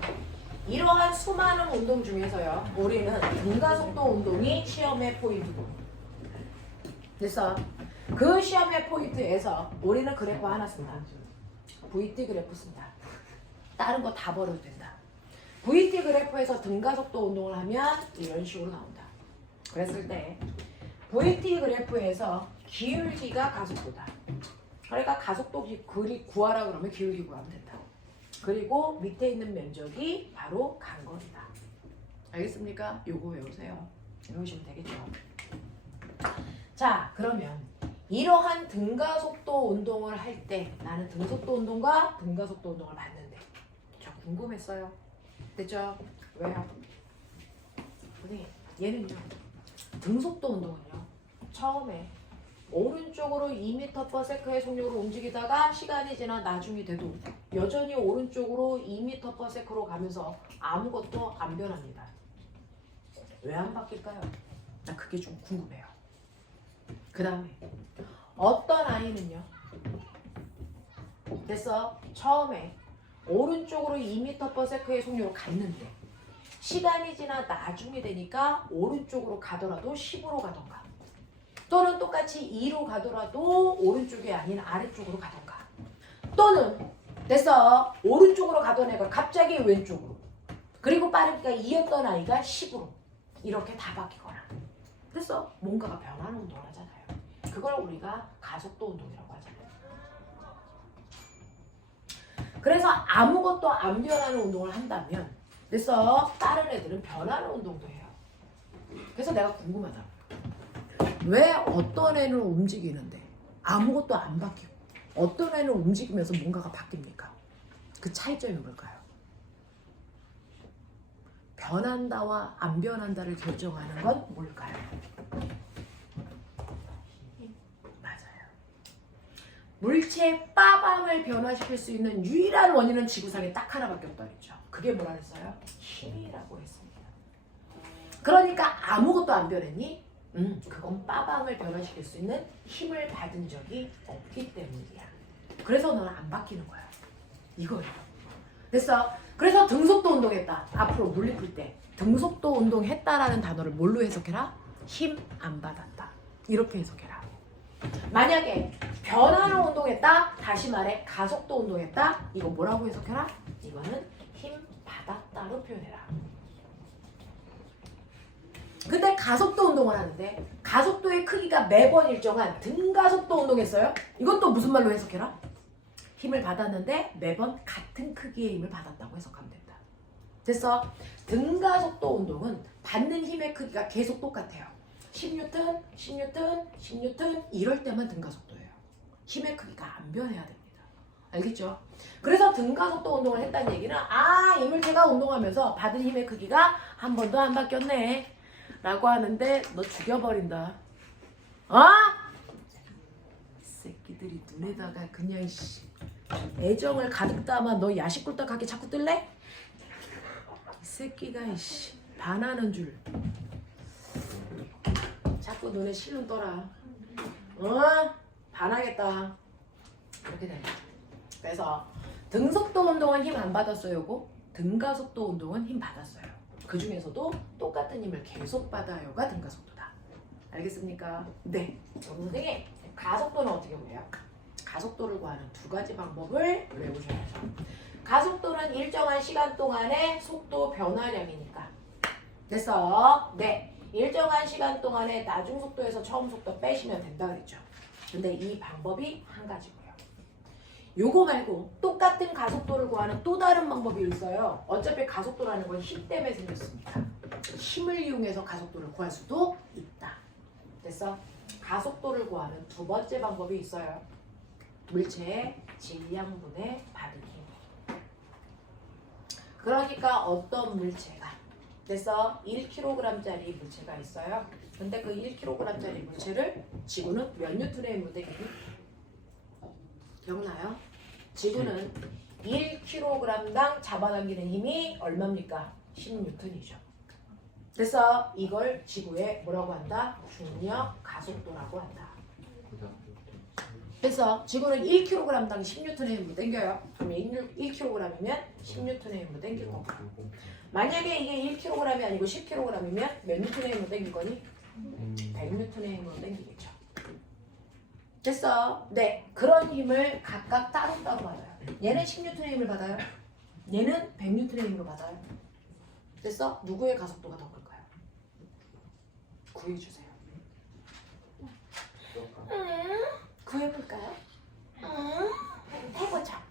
이러한 수많은 운동 중에서요. 우리는 등가속도 운동이 시험의 포인트고. 됐어? 그 시험의 포인트에서 우리는 그래프 하나 쓴다. VT 그래프 쓴다. 다른 거 다 버려도 된다. VT 그래프에서 등가속도 운동을 하면 이런 식으로 나온다. 그랬을 때 VT 그래프에서 기울기가 가속도다. 그러니까 가속도 그리 구하라 그러면 기울기 구하면 된다. 그리고 밑에 있는 면적이 바로 간거리다. 알겠습니까? 요거 외우세요. 외우시면 되겠죠. 자, 그러면 이러한 등가속도 운동을 할 때 나는 등속도 운동과 등가속도 운동을 봤는데 저 궁금했어요. 됐죠? 왜요? 선생님, 얘는요. 등속도 운동은요. 처음에 오른쪽으로 2m/s의 속력으로 움직이다가 시간이 지나 나중이 돼도 여전히 오른쪽으로 2m/s로 가면서 아무것도 안 변합니다. 왜 안 바뀔까요? 나 그게 좀 궁금해요. 그 다음에 어떤 아이는요. 됐어? 처음에 오른쪽으로 2m/s의 속력으로 갔는데 시간이 지나 나중이 되니까 오른쪽으로 가더라도 10으로 가던가 또는 똑같이 2로 가더라도 오른쪽이 아닌 아래쪽으로 가던가 또는 됐어? 오른쪽으로 가던 애가 갑자기 왼쪽으로 그리고 빠르니까 2였던 아이가 10으로 이렇게 다 바뀌거나 그래서 뭔가가 변하는 운동을 하잖아요. 그걸 우리가 가속도 운동이라고 하잖아요. 그래서 아무것도 안 변하는 운동을 한다면 그래서 다른 애들은 변하는 운동도 해요. 그래서 내가 궁금하다. 왜 어떤 애는 움직이는데 아무것도 안 바뀌고 어떤 애는 움직이면서 뭔가가 바뀝니까? 그 차이점이 뭘까요? 변한다와 안 변한다를 결정하는 건 뭘까요? 맞아요. 물체의 빠방을 변화시킬 수 있는 유일한 원인은 지구상에 딱 하나밖에 없다고 했죠. 그게 뭐라 그랬어요? 힘이라고 했습니다. 그러니까 아무것도 안 변했니? 그건 빠방을 변화시킬 수 있는 힘을 받은 적이 없기 때문이야. 그래서 너는 안 바뀌는 거야. 이거예요. 됐어? 그래서 등속도 운동했다. 앞으로 물리 풀 때 등속도 운동했다라는 단어를 뭘로 해석해라? 힘 안 받았다. 이렇게 해석해라. 만약에 변화를 운동했다. 다시 말해 가속도 운동했다. 이거 뭐라고 해석해라? 이거는 힘 받았다로 표현해라. 근데 가속도 운동을 하는데 가속도의 크기가 매번 일정한 등가속도 운동했어요? 이것도 무슨 말로 해석해라? 힘을 받았는데 매번 같은 크기의 힘을 받았다고 해석하면 된다. 됐어? 등가속도 운동은 받는 힘의 크기가 계속 똑같아요. 10N, 10N, 10N 이럴 때만 등가속도예요. 힘의 크기가 안 변해야 됩니다. 알겠죠? 그래서 등가속도 운동을 했다는 얘기는 이 물체가 운동하면서 받은 힘의 크기가 한 번도 안 바뀌었네 라고 하는데 너 죽여버린다. 이 새끼들이 눈에다가 그냥 애정을 가득 담아 너 야식꿀떡하게 자꾸 뜰래? 이 새끼가 반하는 줄 자꾸 눈에 실눈 떠라. 반하겠다. 이렇게 된다. 그래서 등속도 운동은 힘 안 받았어요고 등가속도 운동은 힘 받았어요. 그 중에서도 똑같은 힘을 계속 받아요가 등가속도다. 알겠습니까? 네. 선생님, 가속도는 어떻게 구해요? 가속도를 구하는 두 가지 방법을 외우셔야죠. 가속도는 일정한 시간 동안의 속도 변화량이니까. 됐어? 네. 일정한 시간 동안에 나중 속도에서 처음 속도 빼시면 된다 그랬죠. 근데 이 방법이 한 가지고요. 요거 말고 똑같은 가속도를 구하는 또 다른 방법이 있어요. 어차피 가속도라는 건 힘 때문에 생겼으니까 힘을 이용해서 가속도를 구할 수도 있다. 됐어? 가속도를 구하는 두 번째 방법이 있어요. 물체의 질량분의 받은 힘. 그러니까 어떤 물체가 됐어? 1kg짜리 물체가 있어요. 근데 그 1kg짜리 물체를 지구는 몇 뉴턴의 힘으로 당기니? 기억나요? 지구는 1kg당 잡아당기는 힘이 얼마입니까? 10뉴턴이죠. 그래서 이걸 지구의 뭐라고 한다? 중력 가속도라고 한다. 그래서 지구는 1kg당 10뉴턴의 힘으로 당겨요. 그러면 1kg이면 10뉴턴의 힘으로 당길 거고. 만약에 이게 1kg이 아니고 10kg이면 몇 뉴턴의 힘으로 당길 거니? 100뉴턴의 힘으로 당기겠죠. 됐어? 네. 그런 힘을 각각 따로따로 받아요. 얘는 10뉴턴의 힘을 받아요. 얘는 100뉴턴의 힘으로 받아요. 됐어? 누구의 가속도가 더 클까요? 구해주세요. 구해볼까요? 해보자.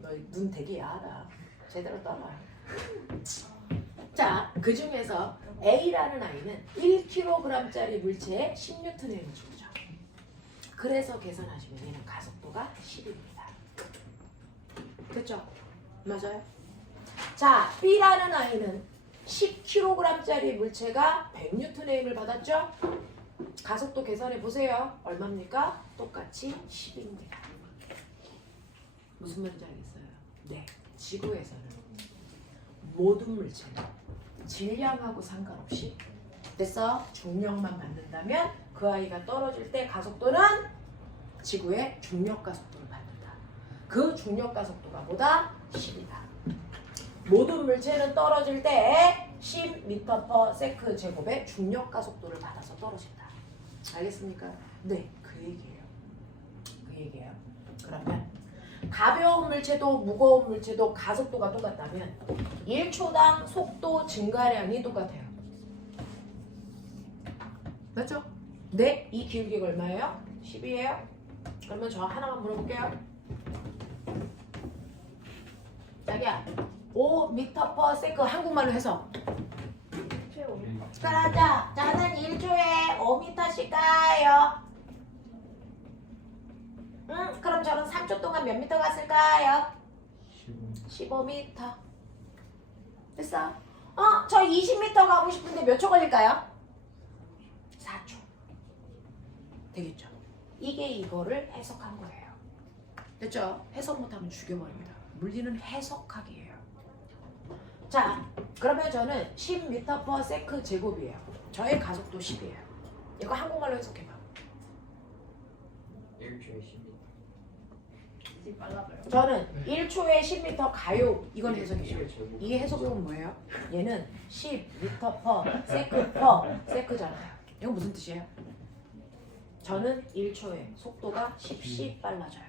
너 눈 되게 야하다. 제대로 떠라. 자, 그 중에서 A라는 아이는 1kg짜리 물체에 10뉴턴의 힘을 주죠. 그래서 계산하시면 얘는 가속도가 10입니다. 됐죠? 맞아요? 자, B라는 아이는 10kg짜리 물체가 100뉴턴의 힘을 받았죠? 가속도 계산해 보세요. 얼마입니까? 똑같이 10입니다. 무슨 말인지 알겠어요? 네, 지구에서는 모든 물체는 질량하고 상관없이 됐어? 중력만 받는다면 그 아이가 떨어질 때 가속도는 지구의 중력 가속도를 받는다. 그 중력 가속도가 뭐다? 10이다. 모든 물체는 떨어질 때 10m/s 제곱의 중력 가속도를 받아서 떨어진다. 알겠습니까? 네, 그 얘기예요. 그 얘기예요. 그러면 가벼운 물체도 무거운 물체도 가속도가 똑같다면 1초당 속도 증가량이 똑같아요. 맞죠? 네, 이 기울기가 얼마예요? 10이에요? 그러면 저 하나만 물어볼게요. 자기야, 5m/s 한국말로 해서. 그러자, 저는 1초에 5m씩 가요. 그럼 저는 3초 동안 몇 미터 갔을까요? 15m. 됐어? 저 20m 가고 싶은데 몇 초 걸릴까요? 4초. 되겠죠? 이게 이거를 해석한 거예요. 됐죠? 해석 못하면 죽여버립니다. 물리는 해석하기예요. 자, 그러면 저는 10m/s 제곱이에요. 저의 가속도 10이에요. 이거 한국말로 해석해봐. 1초에 10m. 이제 빨라져요. 저는 1초에 10m 가요. 이건 해석이죠. 제곱. 이 해석은 뭐예요? 얘는 10m per 세크잖아요. 이건 무슨 뜻이에요? 저는 1초에 속도가 10씩 빨라져요.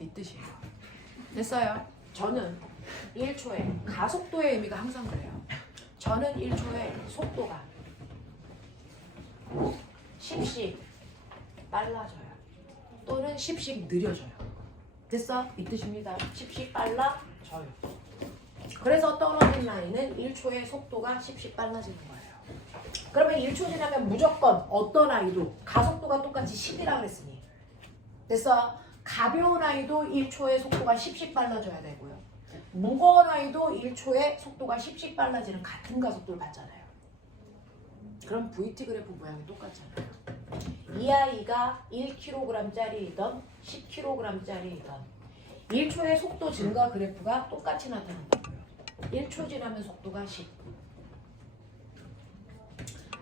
이 뜻이에요. 됐어요? 저는 1초에 가속도의 의미가 항상 그래요. 저는 1초에 속도가 10씩 빨라져요. 또는 10씩 느려져요. 됐어? 이 뜻입니다. 10씩 빨라져요. 그래서 떨어진 라인은 1초에 속도가 10씩 빨라지는 거예요. 그러면 1초 지나면 무조건 어떤 아이도 가속도가 똑같이 10이라 그랬으니 됐어? 가벼운 아이도 1초에 속도가 10씩 빨라져야 되고요. 무거운 아이도 1초에 속도가 10씩 빨라지는 같은 가속도를 받잖아요. 그럼 VT 그래프 모양이 똑같잖아요. 이 아이가 1kg짜리이던 10kg짜리이던 1초의 속도 증가 그래프가 똑같이 나타난다고요. 1초 지나면 속도가 10.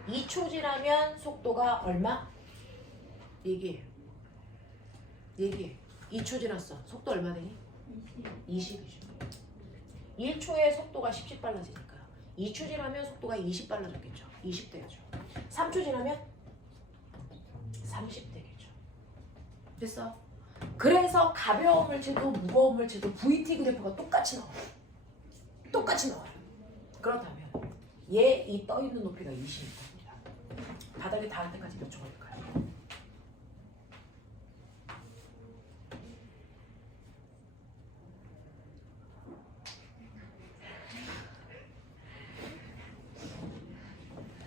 2초 지나면 속도가 얼마? 얘기해. 2초 지났어. 속도 얼마 되니? 20이죠. 1초에 속도가 10씩 빨라지니까 2초 지나면 속도가 20 빨라졌겠죠. 20 되죠. 3초 지나면 30 되겠죠. 됐어? 그래서 가벼운 물체도 무거운 물체도 VT 그래프가 똑같이 나와요. 똑같이 나와요. 그렇다면 얘 이 떠있는 높이가 20m입니다. 바닥에 닿을 때까지 몇 초 걸릴까요?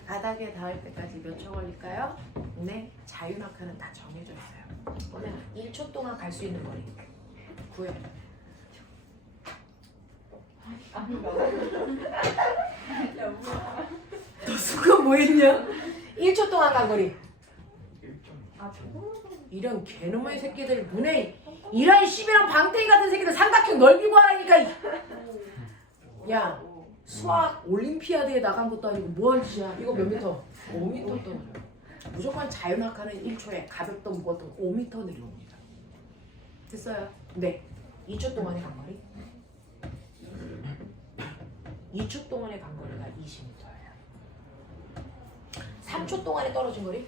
바닥에 닿을 때까지 몇 초 걸릴까요? 네, 자유낙하는 다 정해져 있어요. 그러면 1초 동안 갈 수 있는 거리 구요. 너 수고 뭐 했냐? 1초 동안 간 거리. 1점. 이런 개놈의 새끼들 문에 이런 시비랑 방땡이 같은 새끼들 삼각형 넓이 구하라니까. 야, 수학 올림피아드에 나간 것도 아니고 뭐한 짓이야. 이거 몇 미터? 5미터 떨어져. 무조건 자유낙하는 1초에 가볍던 무겁던 5미터 내려옵니다. 됐어요? 네. 2초 동안의 간거리? 2초 동안의 간거리가 20m예요. 3초 동안에 떨어진 거리?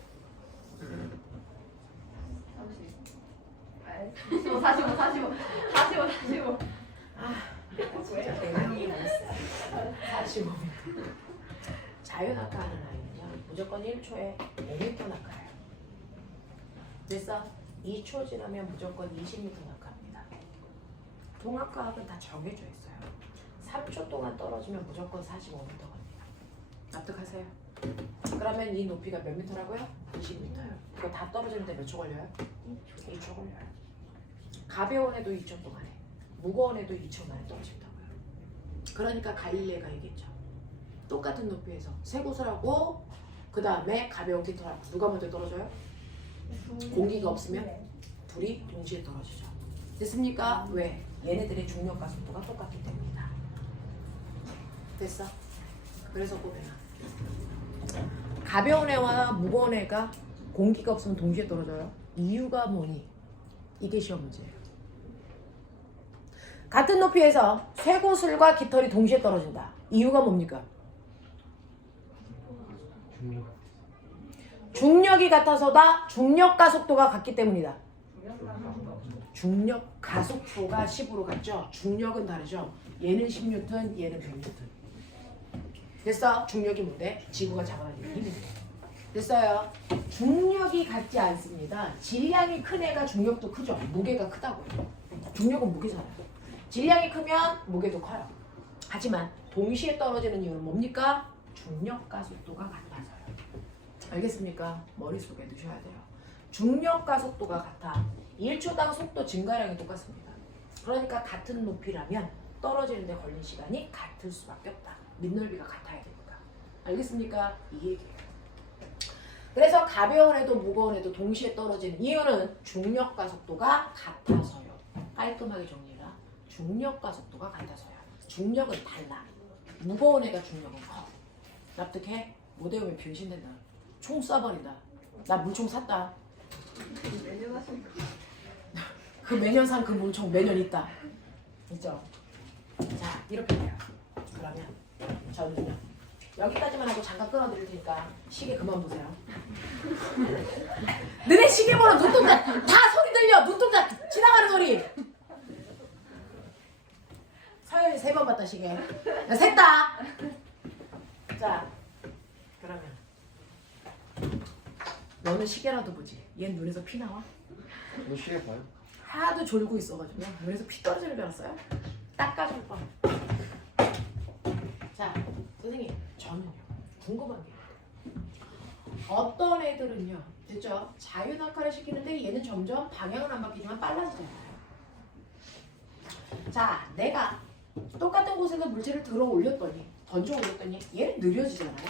45. 진짜 대단히 많았어. 45m. 자유낙하하는 아이는요 무조건 1초에 5m 낙하해요. 됐어? 2초 지나면 무조건 20m 낙하합니다. 통합과학은 다 정해져 있어요. 3초 동안 떨어지면 무조건 45m 갑니다. 납득하세요? 그러면 이 높이가 몇 미터라고요? 20m요. 이거 다 떨어지는데 몇 초 걸려요? 2초 걸려요. 가벼운 애도 2초 동안에, 무거운 애도 2초 만에 떨어진다고요. 그러니까 갈릴레가 얘기했죠. 똑같은 높이에서 세 곳을 하고 그 다음에 가벼운 깃털하고 누가 먼저 떨어져요? 공기가 없으면 둘이 동시에 떨어지죠. 됐습니까? 왜? 얘네들의 중력과 속도가 똑같기 때문이다. 됐어? 그래서 꼬매나 가벼운 애와 무거운 애가 공기가 없으면 동시에 떨어져요. 이유가 뭐니? 이게 시험 문제예요. 같은 높이에서 쇠구슬과 깃털이 동시에 떨어진다. 이유가 뭡니까? 중력이 같아서다. 중력 가속도가 같기 때문이다. 중력 가속도가 10으로 같죠? 중력은 다르죠? 얘는 10N, 얘는 100N. 됐어? 중력이 뭔데? 지구가 잡아당기는 힘인데. 됐어요? 중력이 같지 않습니다. 질량이 큰 애가 중력도 크죠? 무게가 크다고요. 중력은 무게잖아요. 질량이 크면 무게도 커요. 하지만 동시에 떨어지는 이유는 뭡니까? 중력 가속도가 같아서요. 알겠습니까? 머릿속에 넣으셔야 돼요. 중력 가속도가 같아. 1초당 속도 증가량이 똑같습니다. 그러니까 같은 높이라면 떨어지는데 걸린 시간이 같을 수밖에 없다. 밑넓이가 같아야 됩니다. 알겠습니까? 이 얘기예요. 그래서 가벼운 애도 무거운 애도 동시에 떨어지는 이유는 중력 가속도가 같아서요. 깔끔하게 정리해라. 중력 가속도가 같아서요. 중력은 달라. 무거운 애가 중력은 커. 납득해? 못 외우면 변신된다. 총 쏴버린다. 나 물총 샀다. 매년 하시는 거. 그 매년 산 그 물총 매년 있다. 있죠? 자, 이렇게 돼요. 그러면 저는요. 여기까지만 하고 잠깐 끊어드릴 테니까 시계 그만 보세요. 너네 시계 보러 눈동자 다 소리 들려. 눈동자 지나가는 소리. 서연이 3번 봤다 시계. 야, 샜다. 자, 그러면 너는 시계라도 보지. 얘 눈에서 피 나와? 너 시계 봐요? 하도 졸고 있어가지고 눈에서 피 떨어지는 줄 알았어요? 닦아줄 뻔. 자, 선생님 저는요 궁금한 게 어떤 애들은요 됐죠? 자유낙하를 시키는데 얘는 점점 방향은 안 바뀌지만 빨라지잖아요. 자, 내가 똑같은 곳에서 물체를 들어 올렸더니 던져 올렸더니 얘는 느려지잖아요.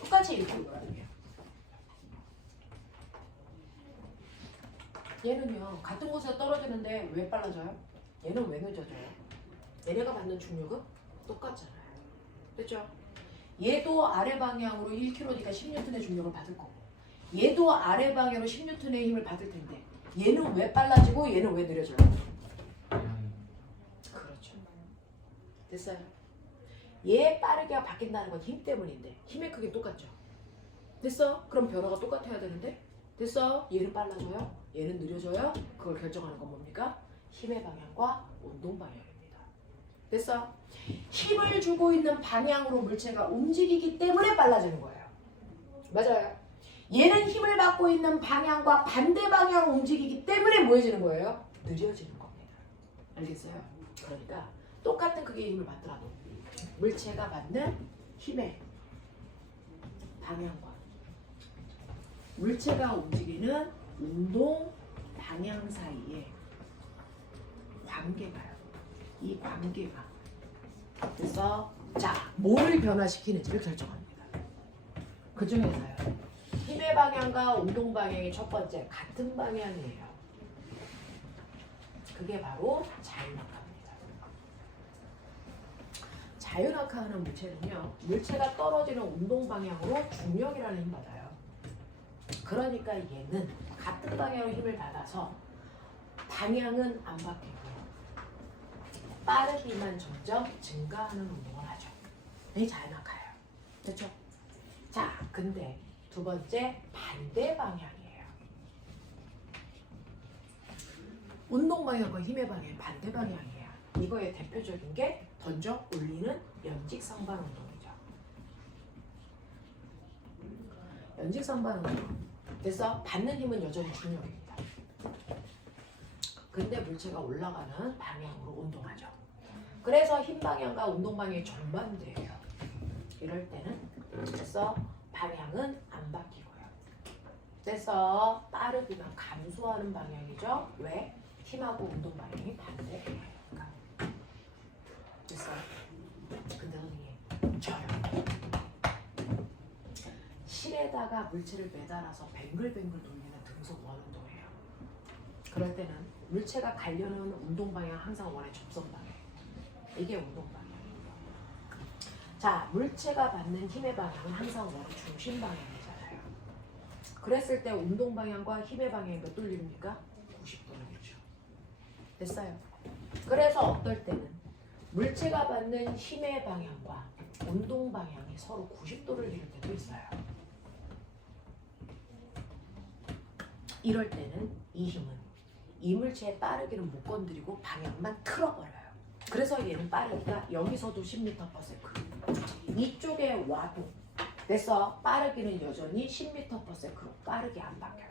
똑같이 이렇게 올라가요. 얘는요 같은 곳에서 떨어지는데 왜 빨라져요? 얘는 왜 늦어져요? 얘네가 받는 중력은 똑같잖아요. 됐죠? 얘도 아래 방향으로 1kg니까 10N의 중력을 받을 거고 얘도 아래 방향으로 10N의 힘을 받을 텐데 얘는 왜 빨라지고 얘는 왜 느려져요? 그렇죠. 됐어요? 얘 빠르게 바뀐다는 건 힘 때문인데 힘의 크기 똑같죠? 됐어? 그럼 변화가 똑같아야 되는데 됐어? 얘는 빨라져요? 얘는 느려져요? 그걸 결정하는 건 뭡니까? 힘의 방향과 운동 방향입니다. 됐어? 힘을 주고 있는 방향으로 물체가 움직이기 때문에 빨라지는 거예요. 맞아요. 얘는 힘을 받고 있는 방향과 반대 방향으로 움직이기 때문에 뭐해지는 거예요? 느려지는 겁니다. 알겠어요? 그러니까 똑같은 크기의 힘을 받더라도 물체가 받는 힘의 방향과 물체가 움직이는 운동 방향 사이에 관계가요. 이 관계가 그래서 자, 뭐를 변화시키는지를 결정합니다. 그 중에서요. 힘의 방향과 운동 방향이 첫 번째 같은 방향이에요. 그게 바로 자유낙하입니다. 자유낙하하는 물체는요. 물체가 떨어지는 운동 방향으로 중력이라는 힘 받아요. 그러니까 얘는 같은 방향으로 힘을 받아서 방향은 안 바뀌고요. 빠르기만 점점 증가하는 운동을 하죠. 이 자유낙하예요. 됐죠? 자, 근데 두 번째 반대 방향이에요. 운동 방향과 힘의 방향이 반대 방향이에요. 이거의 대표적인 게 던져 올리는 연직상반 운동이죠. 연직상반 운동. 그래서 받는 힘은 여전히 중력입니다. 근데 물체가 올라가는 방향으로 운동하죠. 그래서 힘 방향과 운동 방향이 정반대예요. 이럴 때는 그래서 방향은 안 바뀌고요. 그래서 빠르기만 감소하는 방향이죠. 왜? 힘하고 운동 방향이 반대 방향이니까. 됐어? 근데 선생님 저요. 실에다가 물체를 매달아서 뱅글뱅글 돌리는 등속 원운동이에요. 그럴 때는 물체가 가려는 운동 방향 항상 원의 접선 방향. 이게 운동 방향이에요. 자, 물체가 받는 힘의 방향은 항상 원의 중심 방향이잖아요. 그랬을 때 운동 방향과 힘의 방향이 몇 돌립니까? 90도이죠. 됐어요. 그래서 어떨 때는 물체가 받는 힘의 방향과 운동 방향이 서로 90도를 이룰 때도 있어요. 이럴 때는 이 힘은 이 물체의 빠르기는 못 건드리고 방향만 틀어버려요. 그래서 얘는 빠르기가 여기서도 10m/s 이쪽에 와도 그래서 빠르기는 여전히 10m/s로 빠르게 안 바뀌어요.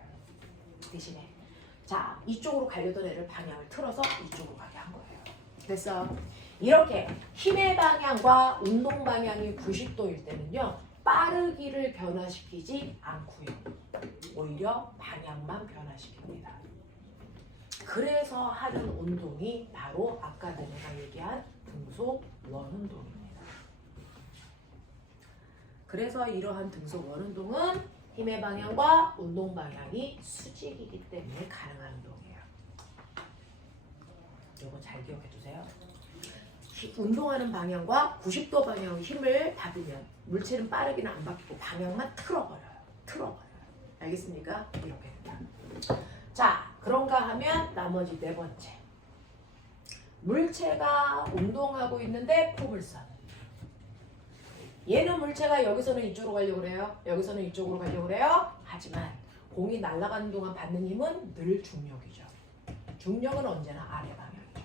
대신에 자, 이쪽으로 가려던 애를 방향을 틀어서 이쪽으로 가게 한 거예요. 그래서 이렇게 힘의 방향과 운동 방향이 90도일 때는요. 빠르기를 변화시키지 않고요. 오히려 방향만 변화시킵니다. 그래서 하는 운동이 바로 아까 내가 얘기한 등속 원운동입니다. 그래서 이러한 등속 원운동은 힘의 방향과 운동 방향이 수직이기 때문에 가능한 운동이에요. 이거 잘 기억해 두세요. 운동하는 방향과 90도 방향의 힘을 받으면 물체는 빠르게는 안 바뀌고 방향만 틀어버려요. 알겠습니까? 이렇게 된다. 자, 그런가 하면 나머지 네 번째. 물체가 운동하고 있는데 포물선. 얘는 물체가 여기서는 이쪽으로 가려고 그래요. 여기서는 이쪽으로 가려고 그래요. 하지만 공이 날아가는 동안 받는 힘은 늘 중력이죠. 중력은 언제나 아래 방향이죠.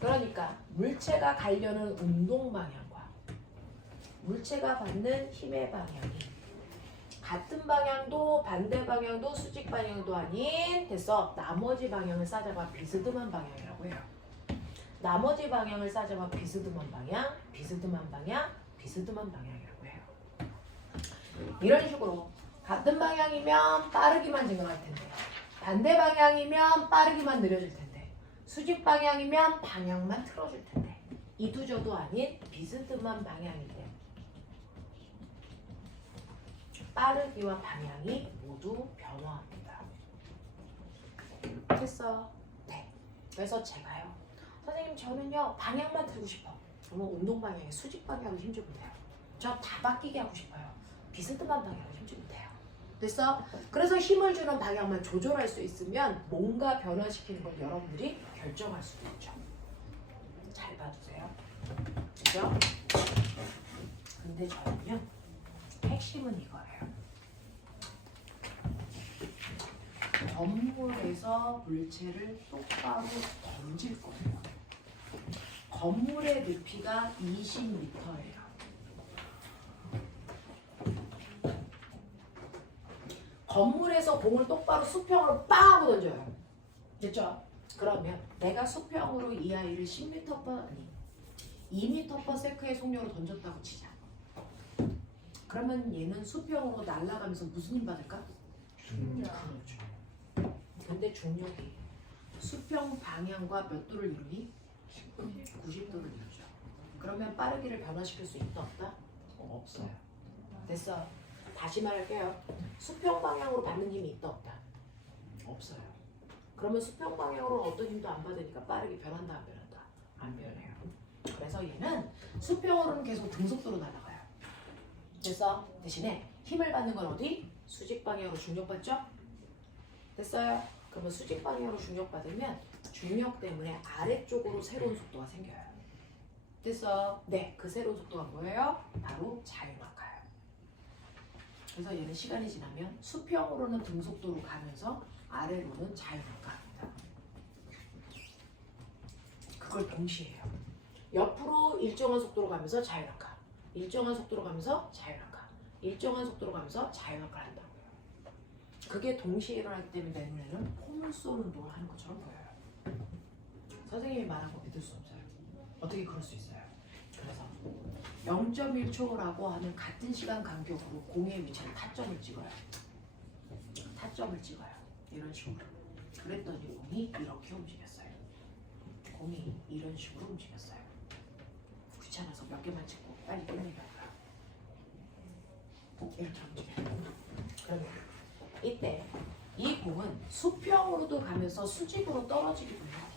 그러니까 물체가 가려는 운동 방향과 물체가 받는 힘의 방향이 같은 방향도 반대 방향도 수직 방향도 아닌 됐어. 나머지 방향을 싸잡아 비스듬한 방향이라고 해요. 나머지 방향을 싸잡아 비스듬한 방향, 비스듬한 방향, 비스듬한 방향이라고 해요. 이런 식으로 같은 방향이면 빠르기만 진행할 텐데 반대 방향이면 빠르기만 느려질 텐데 수직 방향이면 방향만 틀어줄 텐데 이두저도 아닌 비스듬한 방향인데 빠르기와 방향이 모두 변화합니다. 됐어? 네. 그래서 제가요. 선생님 저는요 방향만 틀고 싶어. 그러면 운동 방향에 수직 방향으로 힘주면 돼요. 저 다 바뀌게 하고 싶어요. 비스듬한 방향으로 힘주면 돼요. 됐어? 그래서 힘을 주는 방향만 조절할 수 있으면 뭔가 변화시키는 걸 여러분들이 결정할 수도 있죠. 잘 봐주세요. 그죠? 근데 저는요 핵심은 이거예요. 건물에서 물체를 똑바로 던질 거예요. 건물의 높이가 20m예요. 건물에서 공을 똑바로 수평으로 빵 하고 던져요. 됐죠? 그러면 내가 수평으로 이 아이를 10m 아니 2m/s의 속력으로 던졌다고 치자. 그러면 얘는 수평으로 날아가면서 무슨 힘 받을까? 그렇죠. 근데 중력이 수평 방향과 몇 도를 이루니? 90도를 이루죠. 그러면 빠르기를 변화시킬 수 있다 없다? 없어요. 됐어. 다시 말할게요. 수평 방향으로 받는 힘이 있다 없다? 없어요. 그러면 수평 방향으로는 어떤 힘도 안 받으니까 빠르게 변한다 안 변한다? 안 변해요. 그래서 얘는 수평으로는 계속 등속도로 날아가요. 됐어? 대신에 힘을 받는 건 어디? 수직 방향으로 중력받죠? 됐어요? 그러면 수직 방향으로 중력받으면 중력 때문에 아래쪽으로 새로운 속도가 생겨요. 됐어? 네, 그 새로운 속도가 뭐예요? 바로 자유낙하예요. 그래서 얘는 시간이 지나면 수평으로는 등속도로 가면서 아래로는 자유낙하합니다. 그걸 동시에 해요. 옆으로 일정한 속도로 가면서 자유낙하, 일정한 속도로 가면서 자유낙하, 일정한 속도로 가면서 자유낙하를 한다고요. 그게 동시에 일어나기 때문에 내 눈에는 포물선 운동을 하는 것처럼 보여요. 선생님이 말한 거 믿을 수 없어요. 어떻게 그럴 수 있어요? 그래서 0.1초라고 하는 같은 시간 간격으로 공의 위치를 타점을 찍어요. 타점을 찍어요. 이런 식으로. 그랬더니 공이 이렇게 움직였어요. 공이 이런 식으로 움직였어요. 귀찮아서 몇 개만 찍고 빨리 끝내려고요. 이렇게 움직여요. 그러면 이때 이 공은 수평으로도 가면서 수직으로 떨어지기도 해요.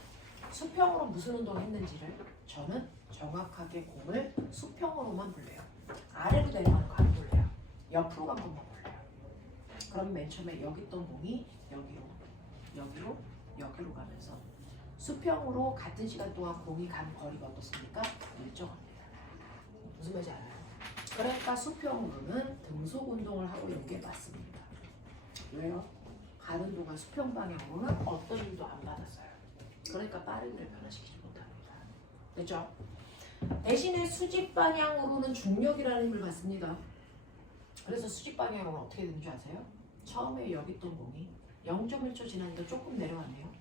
수평으로 무슨 운동을 했는지를 저는 정확하게 공을 수평으로만 볼래요. 아래로 내려가는 거 안 볼래요. 옆으로 간 것만 볼래요. 그럼 맨 처음에 여기 있던 공이 여기로 가면서 수평으로 같은 시간 동안 공이 간 거리가 어떻습니까? 일정합니다. 무슨 말인지 알아요? 그러니까 수평으로는 등속 운동을 하고 있는 게 맞습니다. 왜요? 가는 동안 수평 방향으로는 어떤 힘도 안 받았어요. 그러니까 빠르기를 변화시키지 못합니다. 됐죠? 대신에 수직 방향으로는 중력이라는 힘을 받습니다. 그래서 수직 방향으로는 어떻게 되는 줄 아세요? 처음에 여기 있던 공이 0.1초 지나니까 조금 내려왔네요.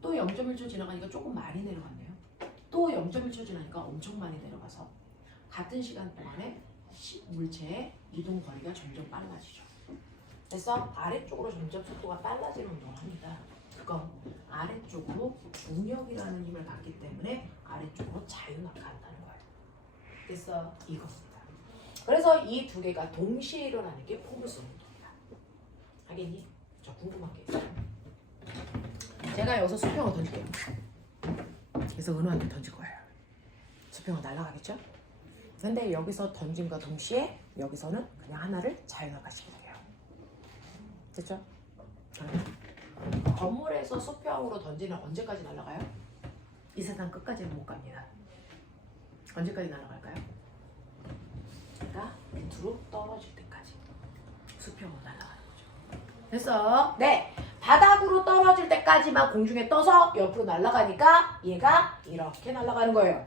또 0.1초 지나가니까 조금 많이 내려갔네요. 또 0.1초 지나니까 엄청 많이 내려가서 같은 시간 동안에 물체의 이동 거리가 점점 빨라지죠. 그래서 아래쪽으로 점점 속도가 빨라지는 운동을 합니다. 그건 아래쪽으로 중력이라는 힘을 받기 때문에 아래쪽으로 자유낙하한다는 거예요. 그래서 이겁니다. 그래서 이 두 개가 동시에 일어나는 게 포물선 운동이다. 알겠니? 저 궁금한 게 있어요. 제가 여기서 수평을 던질게요. 그래서 은우한테 던질 거예요. 수평으로 날아가겠죠? 근데 여기서 던짐과 동시에 여기서는 그냥 하나를 자연학하시면 돼요. 됐죠? 건물에서 수평으로 던지는 언제까지 날아가요? 이 세상 끝까지는 못 갑니다. 언제까지 날아갈까요? 그러니까 밑으로 떨어질 때까지 수평으로 날아가는 거죠. 됐어? 네. 바닥으로 떨어질 때까지만 공중에 떠서 옆으로 날아가니까 얘가 이렇게 날아가는 거예요.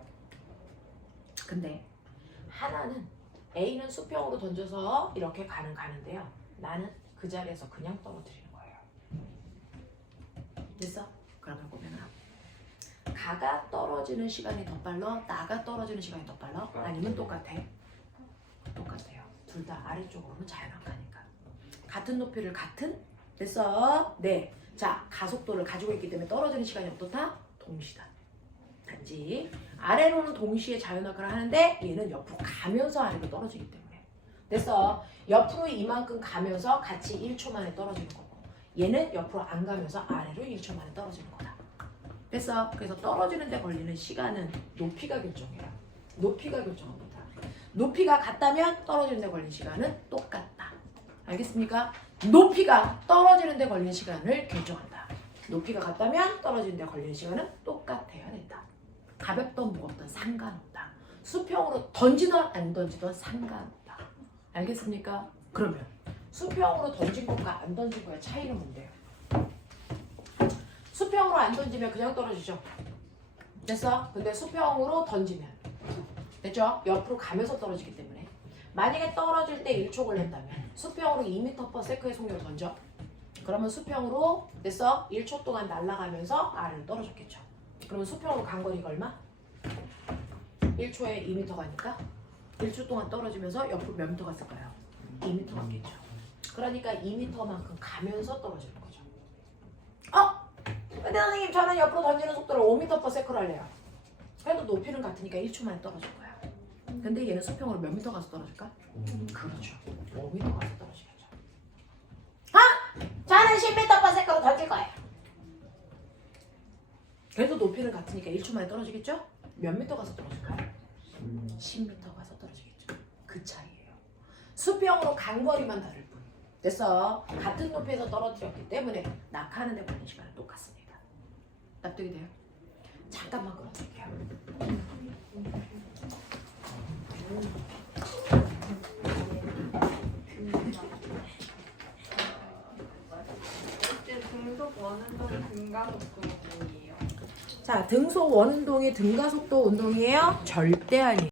근데 하나는 A는 수평으로 던져서 이렇게 가는데요. 나는 그 자리에서 그냥 떨어뜨리는 거예요. 됐어? 그러면 보면은 가가 떨어지는 시간이 더 빨라? 나가 떨어지는 시간이 더 빨라? 아니면 똑같아? 똑같아요. 둘 다 아래쪽으로는 자연학하니까. 같은 높이를 같은? 됐어? 네. 자, 가속도를 가지고 있기 때문에 떨어지는 시간이 어떻다? 동시다. 단지 아래로는 동시에 자연학을 하는데 얘는 옆으로 가면서 아래로 떨어지기 때문에. 됐어? 옆으로 이만큼 가면서 같이 1초 만에 떨어지는 거고 얘는 옆으로 안 가면서 아래로 1초 만에 떨어지는 거다. 됐어? 그래서 떨어지는 데 걸리는 시간은 높이가 결정해요. 높이가 결정합니다. 높이가 같다면 떨어지는 데 걸리는 시간은 똑같다. 알겠습니까? 높이가 떨어지는 데 걸리는 시간을 결정한다. 높이가 같다면 떨어지는 데 걸리는 시간은 똑같아야 된다. 가볍던 무겁던 상관없다. 수평으로 던지던 안 던지던 상관없다. 알겠습니까? 그러면 수평으로 던진 것과 안 던진 거의 차이는 뭔데요? 수평으로 안 던지면 그냥 떨어지죠. 됐어? 근데 수평으로 던지면 됐죠? 옆으로 가면서 떨어지기 때문에 만약에 떨어질 때 1초 걸린다면 수평으로 2m/s의 속력을 던져. 그러면 수평으로 됐어? 1초 동안 날아가면서 아래로 떨어졌겠죠. 그러면 수평으로 간 거리가 얼마? 1초에 2m 가니까 1초 동안 떨어지면서 옆으로 몇 m 갔을까요? 2m 갔겠죠. 그러니까 2m만큼 가면서 떨어지는 거죠. 근데 선생님 저는 옆으로 던지는 속도를 5m/s로 할래요. 그래도 높이는 같으니까 1초 만에 떨어질 거야. 근데 얘는 수평으로 몇 m 가서 떨어질까? 그렇죠. 5m 가서 떨어지겠죠. 저는 10m/s로 던질 거예요. 그래도 높이는 같으니까 1초 만에 떨어지겠죠? 몇 m 가서 떨어질까요? 10m 가서 떨어지겠죠. 그 차이예요. 수평으로 간 거리만 다를 뿐. 됐어? 같은 높이에서 떨어뜨렸기 때문에 낙하하는 데 걸리는 시간은 똑같습니다. 납득이 돼요? 잠깐만 끌어줄게요. 등속 원운동이 등가속도 운동이에요. 자, 등속 원운동이 등가속도 운동이에요? 절대 아니에요.